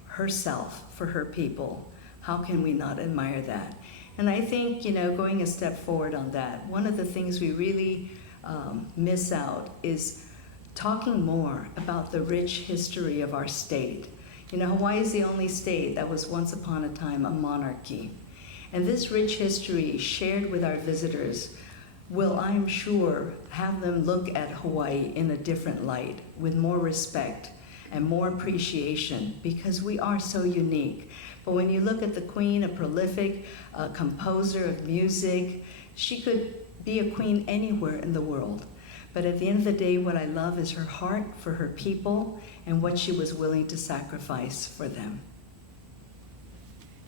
herself for her people, how can we not admire that? And I think, you know, going a step forward on that, one of the things we really miss out is talking more about the rich history of our state. You know, Hawaii is the only state that was once upon a time a monarchy. And this rich history shared with our visitors will, I'm sure, have them look at Hawaii in a different light, with more respect and more appreciation, because we are so unique. But when you look at the Queen, a prolific composer of music, she could be a queen anywhere in the world. But at the end of the day, what I love is her heart for her people and what she was willing to sacrifice for them.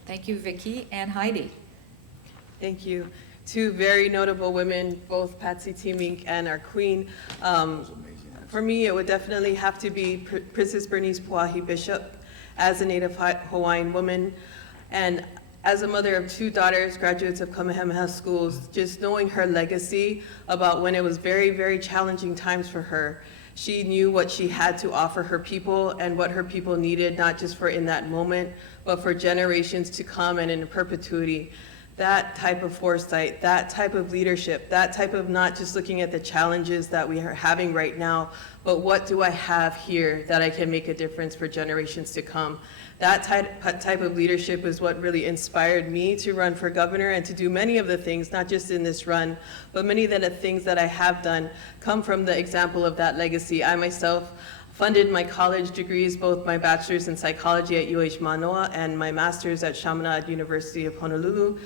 Thank you, Vicki. And Heidi. Thank you. Two very notable women, both Patsy T. Mink and our queen. For me, it would definitely have to be Princess Bernice Puahi Bishop, as a Native Hawaiian woman, and as a mother of two daughters, graduates of Kamehameha schools, just knowing her legacy about when it was very, very challenging times for her. She knew what she had to offer her people and what her people needed, not just for in that moment, but for generations to come and in perpetuity. That type of foresight, that type of leadership, that type of not just looking at the challenges that we are having right now, but what do I have here that I can make a difference for generations to come. That type of leadership is what really inspired me to run for governor and to do many of the things, not just in this run, but many of the things that I have done come from the example of that legacy. I myself funded my college degrees, both my bachelor's in psychology at UH Manoa and my master's at Chaminade University of Honolulu,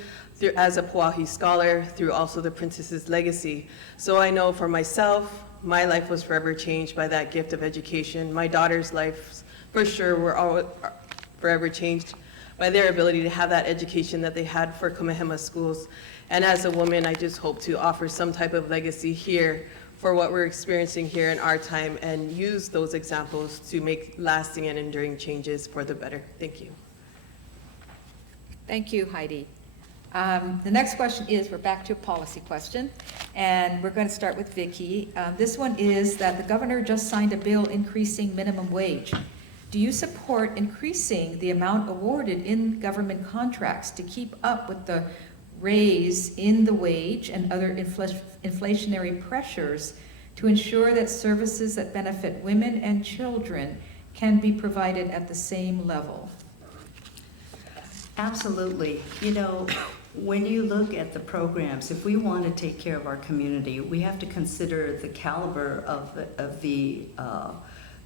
as a Puahi scholar, through also the Princess's legacy. So I know for myself, my life was forever changed by that gift of education. My daughter's lives, for sure, were all forever changed by their ability to have that education that they had for Kamehameha schools. And as a woman, I just hope to offer some type of legacy here for what we're experiencing here in our time and use those examples to make lasting and enduring changes for the better. Thank you. Thank you, Heidi. The next question is, we're back to a policy question, and we're going to start with Vicki. This one is that the governor just signed a bill increasing minimum wage. Do you support increasing the amount awarded in government contracts to keep up with the raise in the wage and other inflationary pressures to ensure that services that benefit women and children can be provided at the same level? Absolutely. You know, When you look at the programs, if we want to take care of our community, we have to consider the caliber of the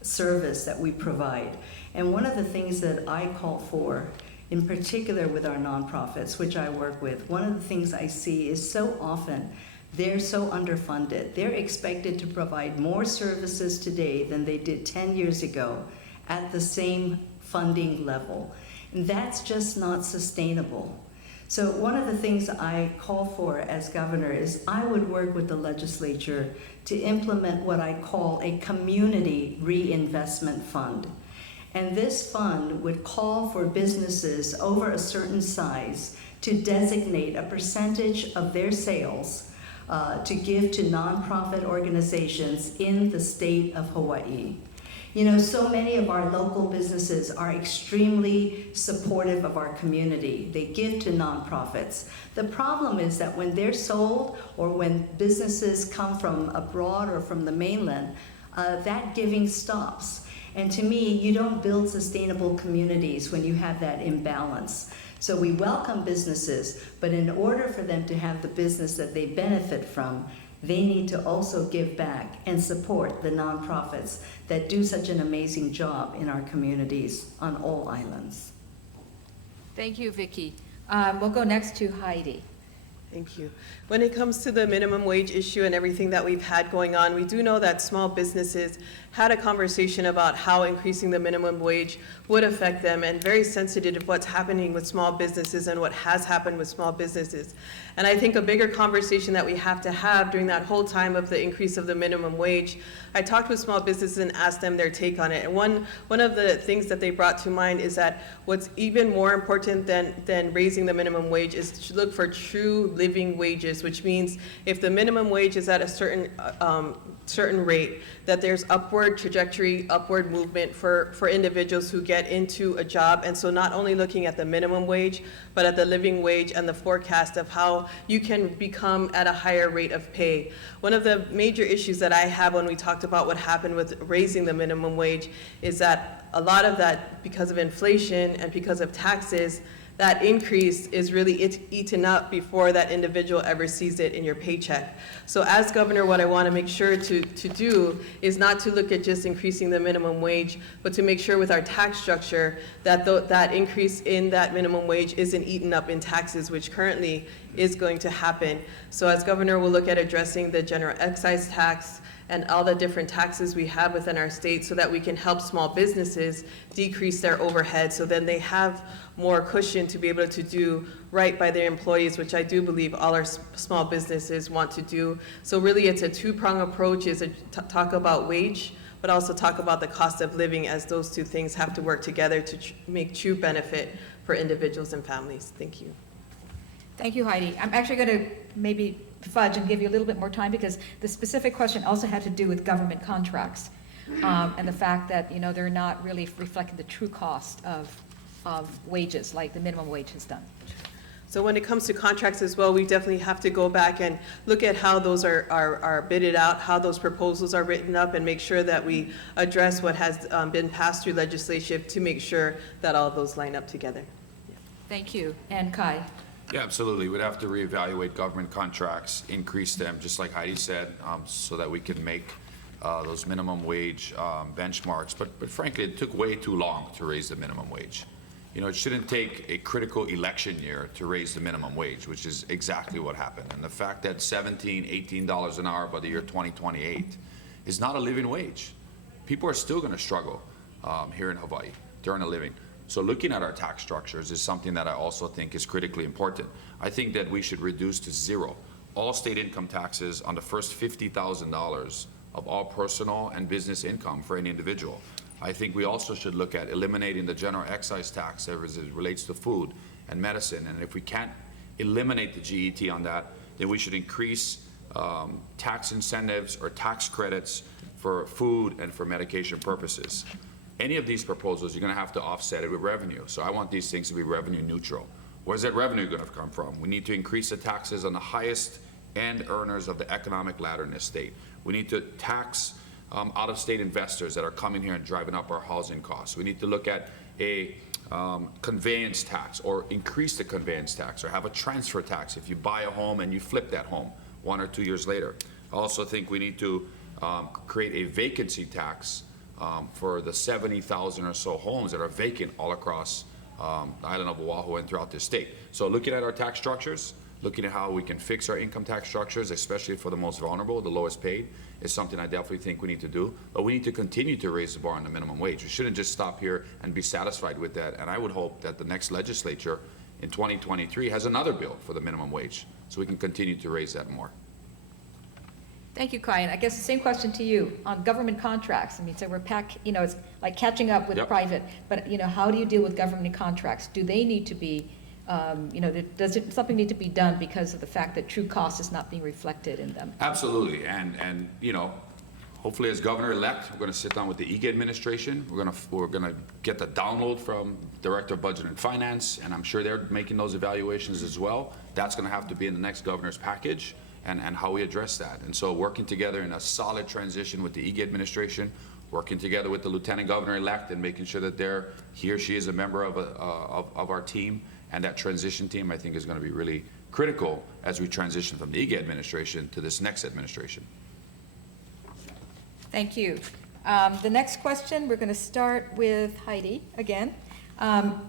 service that we provide. And one of the things that I call for, in particular with our nonprofits, which I work with, one of the things I see is so often they're so underfunded. They're expected to provide more services today than they did 10 years ago at the same funding level. And that's just not sustainable. So one of the things I call for as governor is I would work with the legislature to implement what I call a community reinvestment fund. And this fund would call for businesses over a certain size to designate a percentage of their sales to give to nonprofit organizations in the state of Hawaii. You know, so many of our local businesses are extremely supportive of our community. They give to nonprofits. The problem is that when they're sold or when businesses come from abroad or from the mainland, that giving stops. And to me, you don't build sustainable communities when you have that imbalance. So we welcome businesses, but in order for them to have the business that they benefit from, they need to also give back and support the nonprofits that do such an amazing job in our communities on all islands. Thank you, Vicki. We'll go next to Heidi. Thank you. When it comes to the minimum wage issue and everything that we've had going on, we do know that small businesses had a conversation about how increasing the minimum wage would affect them, and very sensitive to what's happening with small businesses and what has happened with small businesses. And I think a bigger conversation that we have to have during that whole time of the increase of the minimum wage, I talked with small businesses and asked them their take on it. And one of the things that they brought to mind is that what's even more important than raising the minimum wage is to look for true living wages, which means if the minimum wage is at a certain rate, that there's upward trajectory, upward movement for individuals who get into a job. And so not only looking at the minimum wage, but at the living wage and the forecast of how you can become at a higher rate of pay. One of the major issues that I have when we talked about what happened with raising the minimum wage is that a lot of that, because of inflation and because of taxes, that increase is really eaten up before that individual ever sees it in your paycheck. So as governor, what I want to make sure to do is not to look at just increasing the minimum wage, but to make sure with our tax structure that that increase in that minimum wage isn't eaten up in taxes, which currently is going to happen. So as governor, we'll look at addressing the general excise tax and all the different taxes we have within our state so that we can help small businesses decrease their overhead, so then they have more cushion to be able to do right by their employees, which I do believe all our small businesses want to do. So really it's a two-pronged approach, is to talk about wage, but also talk about the cost of living, as those two things have to work together to make true benefit for individuals and families. Thank you. Thank you, Heidi. I'm actually going to maybe fudge and give you a little bit more time, because the specific question also had to do with government contracts and the fact that, you know, they're not really reflecting the true cost of wages like the minimum wage has done. So when it comes to contracts as well, we definitely have to go back and look at how those are bidded out, how those proposals are written up, and make sure that we address what has been passed through legislation to make sure that all of those line up together. Thank you. And Kai? Yeah, absolutely. We'd have to reevaluate government contracts, increase them, just like Heidi said, so that we can make those minimum wage benchmarks. But frankly, it took way too long to raise the minimum wage. You know, it shouldn't take a critical election year to raise the minimum wage, which is exactly what happened. And the fact that $17, $18 an hour by the year 2028 is not a living wage. People are still going to struggle here in Hawaii to earn a living. So looking at our tax structures is something that I also think is critically important. I think that we should reduce to zero all state income taxes on the first $50,000 of all personal and business income for any individual. I think we also should look at eliminating the general excise tax as it relates to food and medicine. And if we can't eliminate the GET on that, then we should increase tax incentives or tax credits for food and for medication purposes. Any of these proposals, you're going to have to offset it with revenue. So I want these things to be revenue neutral. Where's that revenue going to come from? We need to increase the taxes on the highest end earners of the economic ladder in this state. We need to tax out-of-state investors that are coming here and driving up our housing costs. We need to look at a conveyance tax, or increase the conveyance tax, or have a transfer tax if you buy a home and you flip that home 1 or 2 years later. I also think we need to create a vacancy tax for the 70,000 or so homes that are vacant all across the island of Oahu and throughout this state. So looking at our tax structures, looking at how we can fix our income tax structures, especially for the most vulnerable, the lowest paid, is something I definitely think we need to do. But we need to continue to raise the bar on the minimum wage. We shouldn't just stop here and be satisfied with that. And I would hope that the next legislature in 2023 has another bill for the minimum wage, so we can continue to raise that more. Thank you, Kai. And I guess the same question to you on government contracts. I mean, so it's like catching up with Yep. private, but how do you deal with government contracts? Do they need to be, does something need to be done because of the fact that true cost is not being reflected in them? Absolutely, and hopefully as governor-elect, we're going to sit down with the IGA administration. We're going to get the download from Director of Budget and Finance, and I'm sure they're making those evaluations as well. That's going to have to be in the next governor's package, and how we address that. And so working together in a solid transition with the IGA administration, working together with the Lieutenant Governor-elect and making sure that he or she is a member of our team, and that transition team, I think, is going to be really critical as we transition from the IGA administration to this next administration. Thank you. The next question, we're going to start with Heidi again.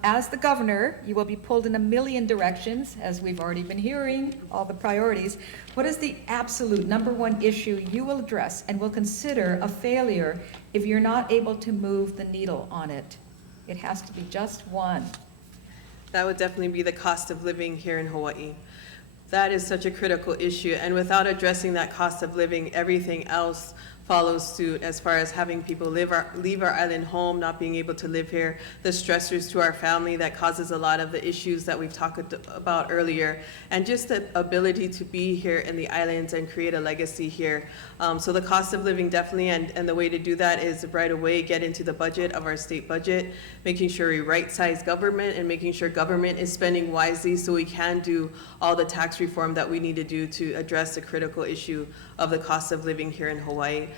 As the governor, you will be pulled in a million directions, as we've already been hearing, all the priorities. What is the absolute #1 issue you will address and will consider a failure if you're not able to move the needle on it? It has to be just one. That would definitely be the cost of living here in Hawaii. That is such a critical issue, and without addressing that cost of living, everything else follows suit, as far as having people leave our island home, not being able to live here, the stressors to our family that causes a lot of the issues that we've talked about earlier, and just the ability to be here in the islands and create a legacy here. So the cost of living definitely, and the way to do that is right away get into the budget of our state budget, making sure we right-size government and making sure government is spending wisely so we can do all the tax reform that we need to do to address the critical issue of the cost of living here in Hawaii.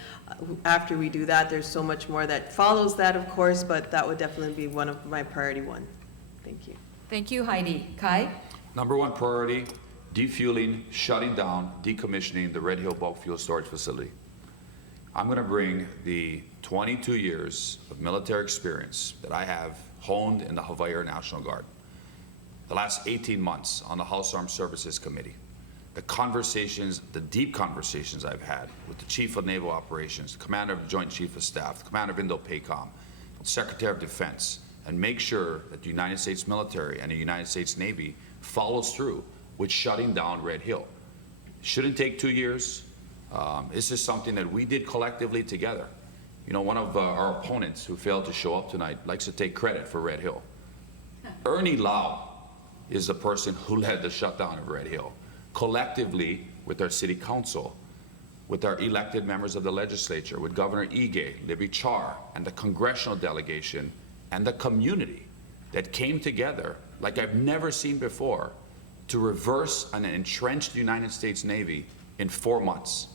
After we do that, there's so much more that follows that, of course, but that would definitely be one of my priority one. Thank you. Thank you, Heidi. Kai? #1 priority, defueling, shutting down, decommissioning the Red Hill bulk fuel storage facility. I'm going to bring the 22 years of military experience that I have honed in the Hawaii Air National Guard, the last 18 months on the House Armed Services Committee, the conversations, the deep conversations I've had with the Chief of Naval Operations, the Commander of the Joint Chief of Staff, the Commander of Indo-PACOM, the Secretary of Defense, and make sure that the United States military and the United States Navy follows through with shutting down Red Hill. It shouldn't take 2 years. This is something that we did collectively together. One of our opponents who failed to show up tonight likes to take credit for Red Hill. Ernie Lau is the person who led the shutdown of Red Hill. Collectively, with our city council, with our elected members of the legislature, with Governor Ige, Libby Char, and the congressional delegation, and the community that came together like I've never seen before to reverse an entrenched United States Navy in 4 months.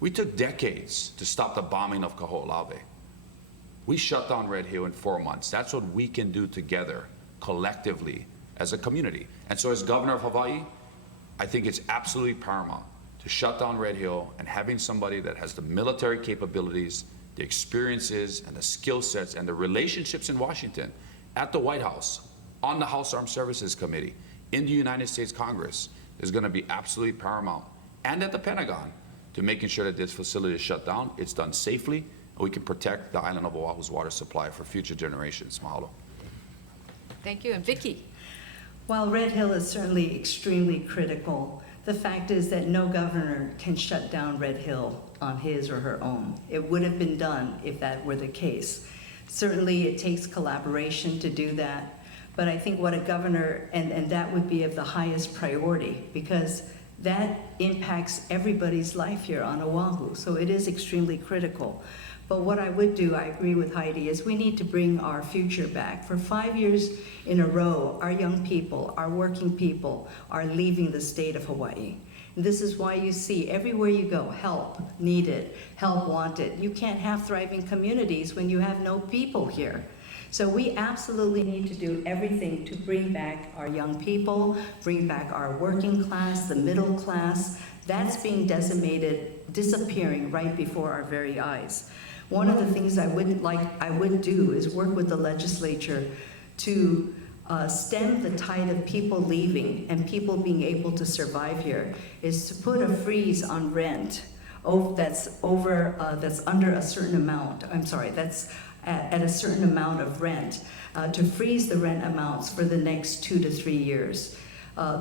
We took decades to stop the bombing of Kaho'olawe. We shut down Red Hill in 4 months. That's what we can do together, collectively, as a community. And so as governor of Hawaii, I think it's absolutely paramount to shut down Red Hill, and having somebody that has the military capabilities, the experiences, and the skill sets, and the relationships in Washington, at the White House, on the House Armed Services Committee, in the United States Congress, is going to be absolutely paramount, and at the Pentagon, to making sure that this facility is shut down, it's done safely, and we can protect the island of Oahu's water supply for future generations. Mahalo. Thank you. And Vicki? While Red Hill is certainly extremely critical, the fact is that no governor can shut down Red Hill on his or her own. It would have been done if that were the case. Certainly it takes collaboration to do that, but I think what a governor, and that would be of the highest priority, because that impacts everybody's life here on Oahu, so it is extremely critical. But what I would do, I agree with Heidi, is we need to bring our future back. For 5 years in a row, our young people, our working people are leaving the state of Hawaii. And this is why you see everywhere you go, help needed, help wanted. You can't have thriving communities when you have no people here. So we absolutely need to do everything to bring back our young people, bring back our working class, the middle class. That's being decimated, disappearing right before our very eyes. One of the things I would do is work with the legislature to stem the tide of people leaving and people being able to survive here, is to put a freeze on rent that's under a certain amount. I'm sorry, that's at a certain amount of rent, to freeze the rent amounts for the next 2 to 3 years.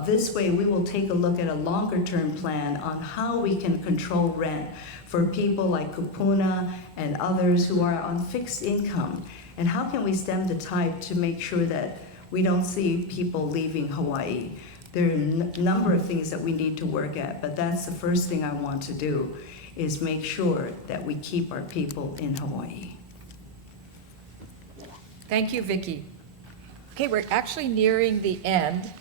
This way, we will take a look at a longer-term plan on how we can control rent for people like Kupuna and others who are on fixed income. And how can we stem the tide to make sure that we don't see people leaving Hawaii? There are a number of things that we need to work at, but that's the first thing I want to do, is make sure that we keep our people in Hawaii. Thank you, Vicki. Okay, we're actually nearing the end,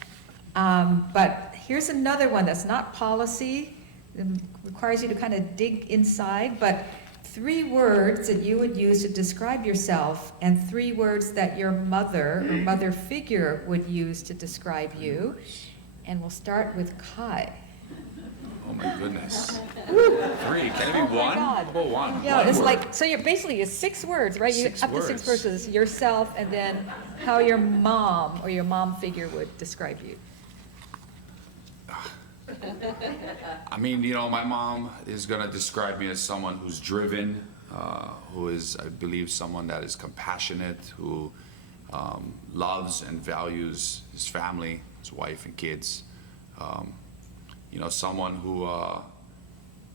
but here's another one that's not policy. It requires you to kind of dig inside, but 3 words that you would use to describe yourself and 3 words that your mother or mother figure would use to describe you. And we'll start with Kai. Oh my goodness. 3, can it be 1? God. How about 1? Yeah, One it's word. like, so you're basically it's 6 words, right? You 6 up to 6 words. verses, yourself, and then how your mom or your mom figure would describe you. I mean, you know, my mom is going to describe me as someone who's driven, who is, I believe, someone that is compassionate, who loves and values his family, his wife and kids. You know, someone who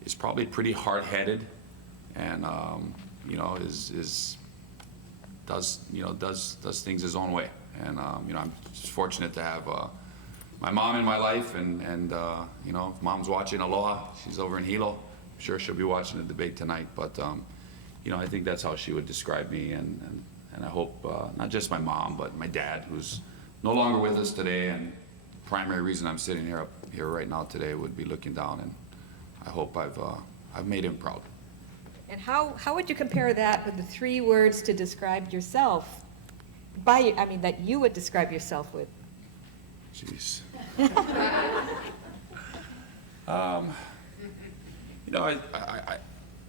is probably pretty hard-headed, and you know, does things his own way. And you know, I'm just fortunate to have my mom in my life, and you know, if mom's watching, aloha. She's over in Hilo. I'm sure she'll be watching the debate tonight. But you know, I think that's how she would describe me, and I hope not just my mom, but my dad, who's no longer with us today, and the primary reason I'm sitting here right now today would be looking down, and I hope I've made him proud. And how would you compare that with the 3 words to describe yourself? That you would describe yourself with. Jeez. You know,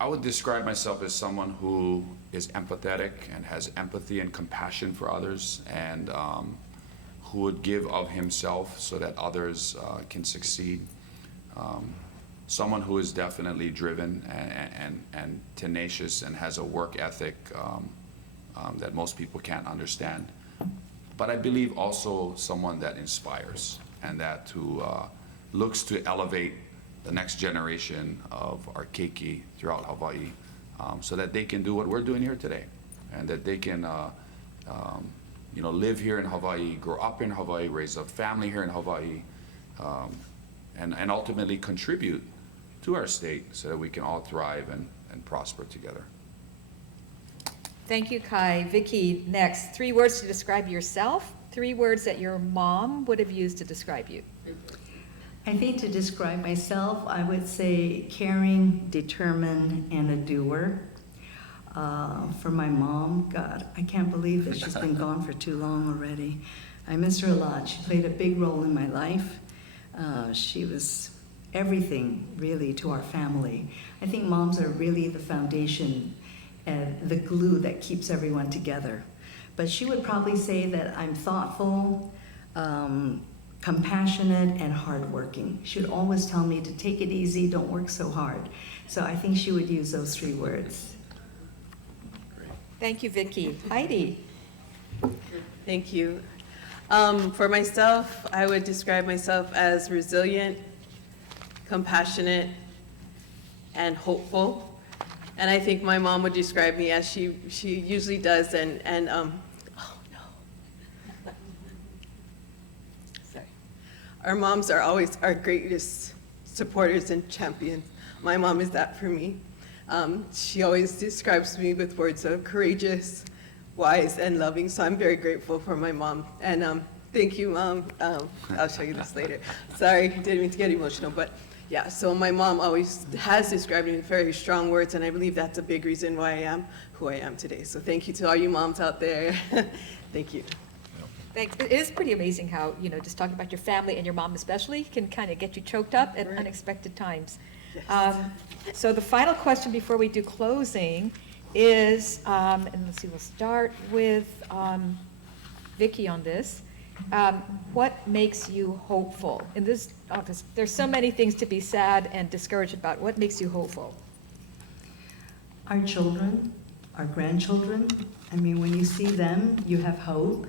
I would describe myself as someone who is empathetic and has empathy and compassion for others, and who would give of himself so that others can succeed. Someone who is definitely driven and tenacious and has a work ethic that most people can't understand. But I believe also someone that inspires, and that who looks to elevate the next generation of our keiki throughout Hawaii, so that they can do what we're doing here today, and that they can you know, live here in Hawaii, grow up in Hawaii, raise a family here in Hawaii, and ultimately contribute to our state so that we can all thrive and prosper together. Thank you, Kai. Vicki, next. 3 words to describe yourself, 3 words that your mom would have used to describe you. I think to describe myself, I would say caring, determined, and a doer. For my mom, God, I can't believe that she's been gone for too long already. I miss her a lot. She played a big role in my life. She was everything, really, to our family. I think moms are really the foundation and the glue that keeps everyone together. But she would probably say that I'm thoughtful, compassionate, and hardworking. She would always tell me to take it easy, don't work so hard. So I think she would use those 3 words. Thank you, Vicki. Heidi. Thank you. For myself, I would describe myself as resilient, compassionate, and hopeful. And I think my mom would describe me as she usually does, and oh no. Sorry. Our moms are always our greatest supporters and champions. My mom is that for me. She always describes me with words of courageous, wise, and loving, so I'm very grateful for my mom. And thank you, Mom. I'll show you this later. Sorry, didn't mean to get emotional, but Yeah, so my mom always has described me in very strong words, and I believe that's a big reason why I am who I am today. So thank you to all you moms out there. Thank you. Thanks. It is pretty amazing how, just talking about your family and your mom especially can kind of get you choked up at Right. unexpected times. Yes. So the final question before we do closing is, and let's see, we'll start with Vicki on this. What makes you hopeful? In this office, there's so many things to be sad and discouraged about. What makes you hopeful? Our children, our grandchildren, I mean, when you see them, you have hope.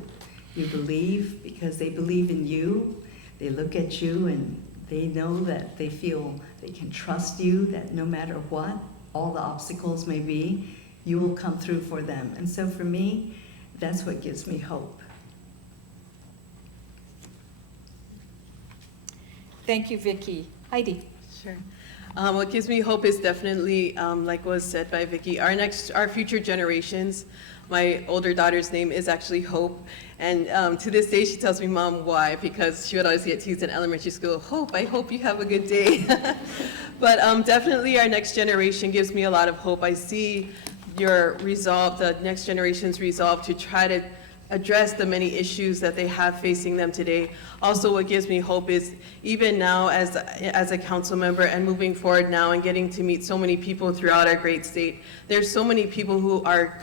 You believe because they believe in you. They look at you and they know that they feel they can trust you, that no matter what, all the obstacles may be, you will come through for them. And so for me, that's what gives me hope. Thank you, Vicki. Heidi. Sure. What gives me hope is definitely, like was said by Vicki, our future generations. My older daughter's name is actually Hope, and to this day she tells me, Mom, why? Because she would always get teased in elementary school, Hope, I hope you have a good day. But definitely our next generation gives me a lot of hope. I see your resolve, the next generation's resolve to try to address the many issues that they have facing them today. Also, what gives me hope is even now as a council member and moving forward now and getting to meet so many people throughout our great state, there's so many people who are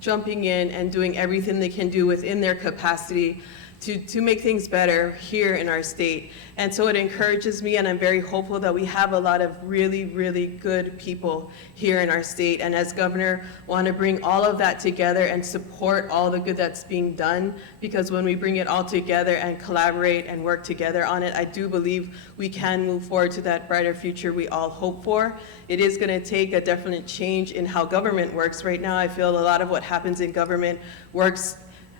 jumping in and doing everything they can do within their capacity to make things better here in our state. And so it encourages me, and I'm very hopeful that we have a lot of really, really good people here in our state. And as governor, want to bring all of that together and support all the good that's being done, because when we bring it all together and collaborate and work together on it, I do believe we can move forward to that brighter future we all hope for. It is going to take a definite change in how government works. Right now, I feel a lot of what happens in government works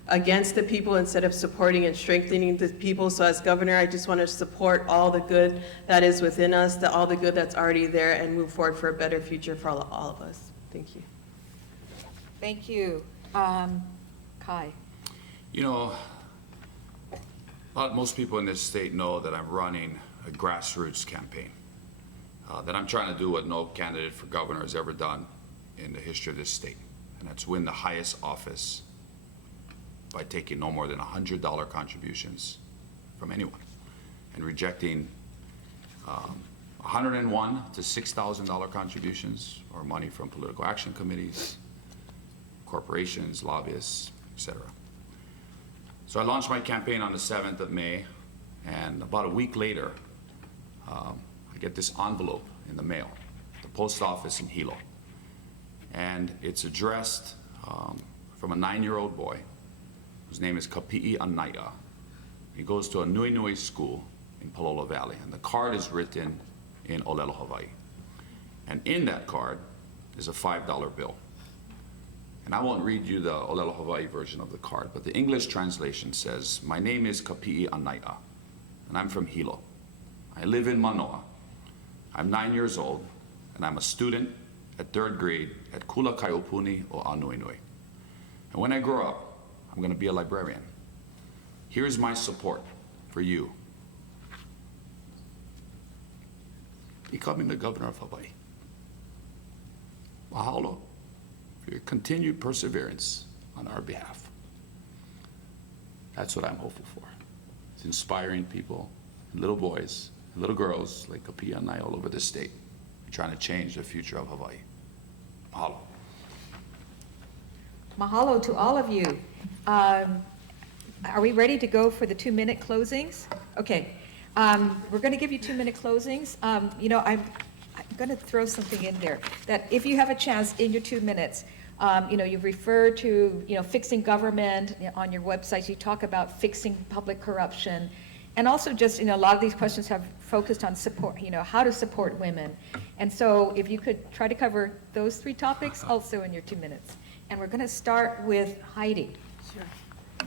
against the people instead of supporting and strengthening the people. So as governor, I just want to support all the good that is within us, all the good that's already there, and move forward for a better future for all of us. Thank you. Thank you. Kai. Most people in this state know that I'm running a grassroots campaign, that I'm trying to do what no candidate for governor has ever done in the history of this state, and that's win the highest office by taking no more than $100 contributions from anyone and rejecting $101 to $6,000 contributions or money from political action committees, corporations, lobbyists, etc. So I launched my campaign on the 7th of May, and about a week later, I get this envelope in the mail, the post office in Hilo, and it's addressed from a 9-year-old boy whose name is Kapi'i Anaia. He goes to a Nui Nui school in Palolo Valley, and the card is written in Olelo, Hawaii. And in that card is a $5 bill. And I won't read you the Olelo, Hawaii version of the card, but the English translation says, "My name is Kapi'i Anaia, and I'm from Hilo. I live in Manoa. I'm 9 years old, and I'm a student at 3rd grade at Kula Kaiopuni o Nui Nui. And when I grow up, I'm going to be a librarian. Here's my support for you. Becoming the governor of Hawaii. Mahalo for your continued perseverance on our behalf." That's what I'm hopeful for. It's inspiring people, little boys, little girls like Kapi'i and I all over this state, trying to change the future of Hawaii. Mahalo. Mahalo to all of you. Are we ready to go for the 2-minute closings? Okay. We're going to give you 2-minute closings. I'm going to throw something in there that if you have a chance in your 2 minutes, you've referred to, fixing government on your website. You talk about fixing public corruption. And also just, a lot of these questions have focused on support, how to support women. And so if you could try to cover those 3 topics also in your 2 minutes. And we're going to start with Heidi. Sure.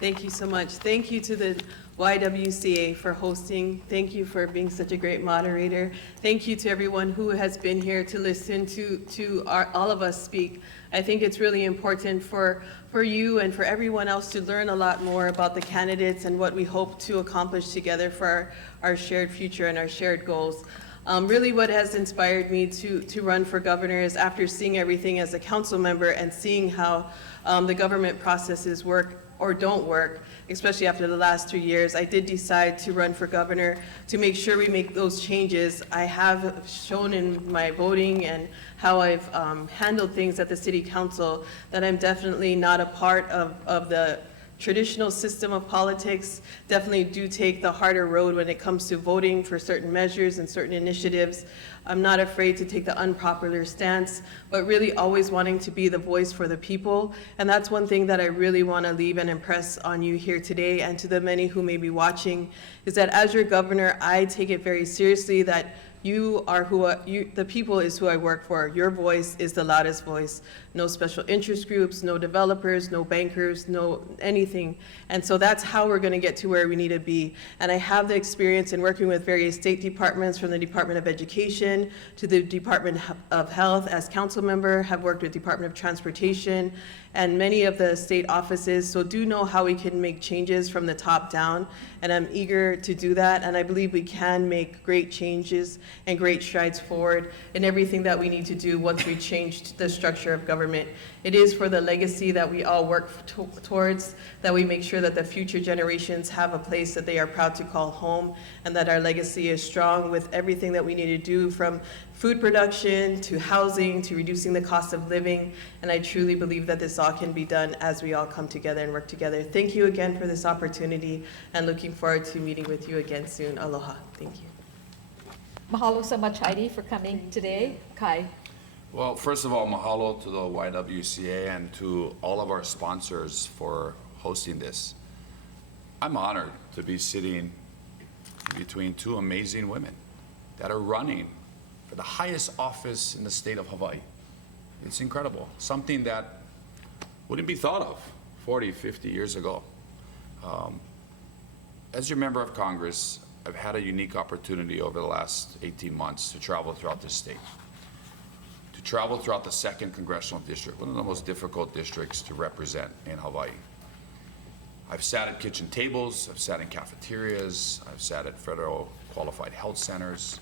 Thank you so much. Thank you to the YWCA for hosting. Thank you for being such a great moderator. Thank you to everyone who has been here to listen to all of us speak. I think it's really important for you and for everyone else to learn a lot more about the candidates and what we hope to accomplish together for our shared future and our shared goals. Really what has inspired me to run for governor is after seeing everything as a council member and seeing how the government processes work or don't work, especially after the last 3 years, I did decide to run for governor to make sure we make those changes. I have shown in my voting and how I've handled things at the city council that I'm definitely not a part of the traditional system of politics. Definitely do take the harder road when it comes to voting for certain measures and certain initiatives. I'm not afraid to take the unpopular stance, but really always wanting to be the voice for the people. And that's one thing that I really want to leave and impress on you here today and to the many who may be watching, is that as your governor, I take it very seriously that you are the people is who I work for. Your voice is the loudest voice. No special interest groups, no developers, no bankers, no anything. And so that's how we're going to get to where we need to be. And I have the experience in working with various state departments, from the Department of Education to the Department of Health as council member, have worked with Department of Transportation and many of the state offices, so do know how we can make changes from the top down, and I'm eager to do that, and I believe we can make great changes and great strides forward in everything that we need to do once we change the structure of government. It is for the legacy that we all work towards, that we make sure that the future generations have a place that they are proud to call home, and that our legacy is strong with everything that we need to do, from food production to housing to reducing the cost of living. And I truly believe that this all can be done as we all come together and work together. Thank you again for this opportunity, and looking forward to meeting with you again soon. Aloha. Thank you. Mahalo so much, Heidi, for coming today. Kai. Well, first of all, mahalo to the YWCA and to all of our sponsors for hosting this. I'm honored to be sitting between two amazing women that are running for the highest office in the state of Hawaii. It's incredible. Something that wouldn't be thought of 40, 50 years ago. As your member of Congress, I've had a unique opportunity over the last 18 months to travel throughout this state. To travel throughout the 2nd Congressional District, one of the most difficult districts to represent in Hawaii. I've sat at kitchen tables, I've sat in cafeterias, I've sat at federal qualified health centers.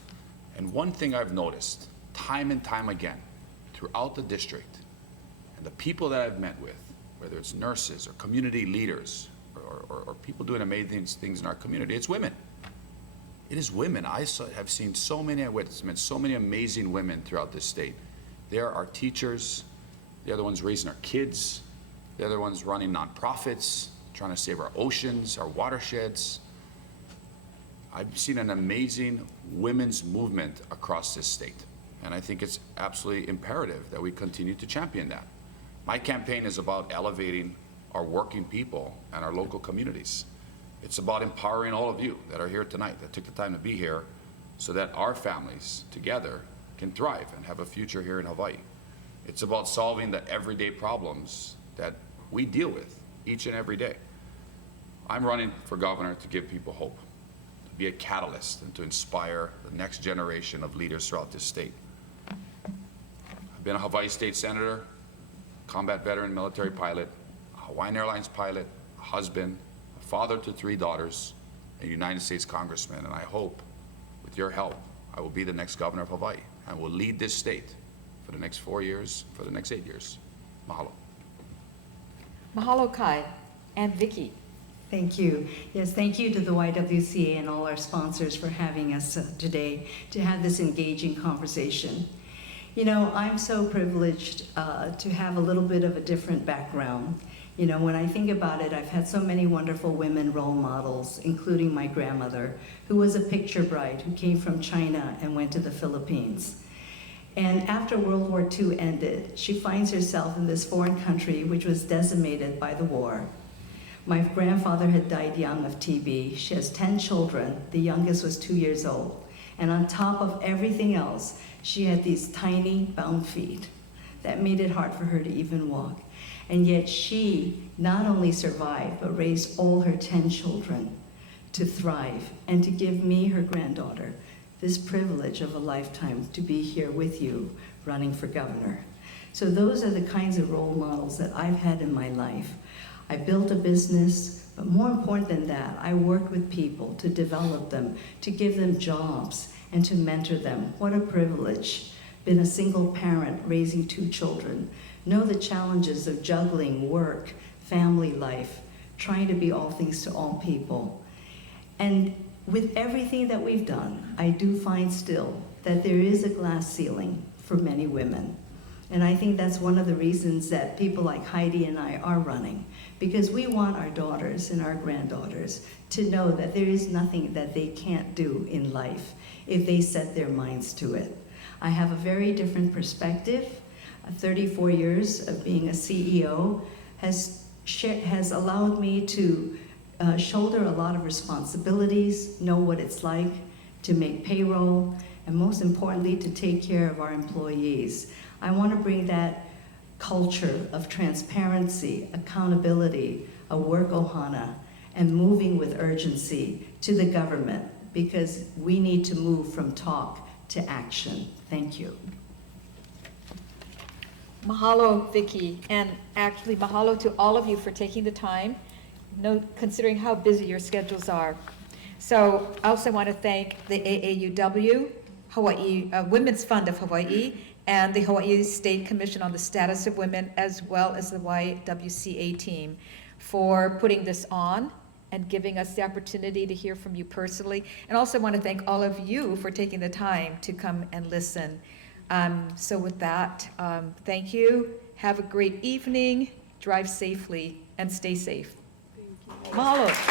And one thing I've noticed time and time again throughout the district, and the people that I've met with, whether it's nurses or community leaders or people doing amazing things in our community, it's women. It is women. Have seen so many, I've met so many amazing women throughout this state. They're our teachers, they're the ones raising our kids, they're the ones running nonprofits, trying to save our oceans, our watersheds. I've seen an amazing women's movement across this state, and I think it's absolutely imperative that we continue to champion that. My campaign is about elevating our working people and our local communities. It's about empowering all of you that are here tonight, that took the time to be here, so that our families together can thrive and have a future here in Hawaii. It's about solving the everyday problems that we deal with each and every day. I'm running for governor to give people hope, to be a catalyst, and to inspire the next generation of leaders throughout this state. I've been a Hawaii State Senator, combat veteran, military pilot, a Hawaiian Airlines pilot, a husband, a father to 3 daughters, a United States Congressman, and I hope, with your help, I will be the next governor of Hawaii and will lead this state for the next 4 years, for the next 8 years. Mahalo. Mahalo, Kai. And Vicky. Thank you. Yes, thank you to the YWCA and all our sponsors for having us today to have this engaging conversation. You know, I'm so privileged to have a little bit of a different background. You know, when I think about it, I've had so many wonderful women role models, including my grandmother, who was a picture bride who came from China and went to the Philippines. And after World War II ended, she finds herself in this foreign country which was decimated by the war. My grandfather had died young of TB. She has 10 children. The youngest was 2 years old. And on top of everything else, she had these tiny bound feet that made it hard for her to even walk. And yet she not only survived, but raised all her 10 children to thrive and to give me, her granddaughter, this privilege of a lifetime to be here with you running for governor. So those are the kinds of role models that I've had in my life. I built a business, but more important than that, I worked with people to develop them, to give them jobs, and to mentor them. What a privilege. Been a single parent raising 2 children. Know the challenges of juggling work, family life, trying to be all things to all people. And with everything that we've done, I do find still that there is a glass ceiling for many women. And I think that's one of the reasons that people like Heidi and I are running, because we want our daughters and our granddaughters to know that there is nothing that they can't do in life if they set their minds to it. I have a very different perspective. 34 years of being a CEO has allowed me to shoulder a lot of responsibilities, know what it's like to make payroll, and most importantly, to take care of our employees. I want to bring that culture of transparency, accountability, a work ohana, and moving with urgency to the government, because we need to move from talk to action. Thank you. Mahalo, Vicky, and actually mahalo to all of you for taking the time, considering how busy your schedules are. So I also want to thank the AAUW, Hawaiʻi Women's Fund of Hawaii, and the Hawaii State Commission on the Status of Women, as well as the YWCA team, for putting this on and giving us the opportunity to hear from you personally. And also want to thank all of you for taking the time to come and listen. So with that, thank you. Have a great evening. Drive safely and stay safe. Mahalo.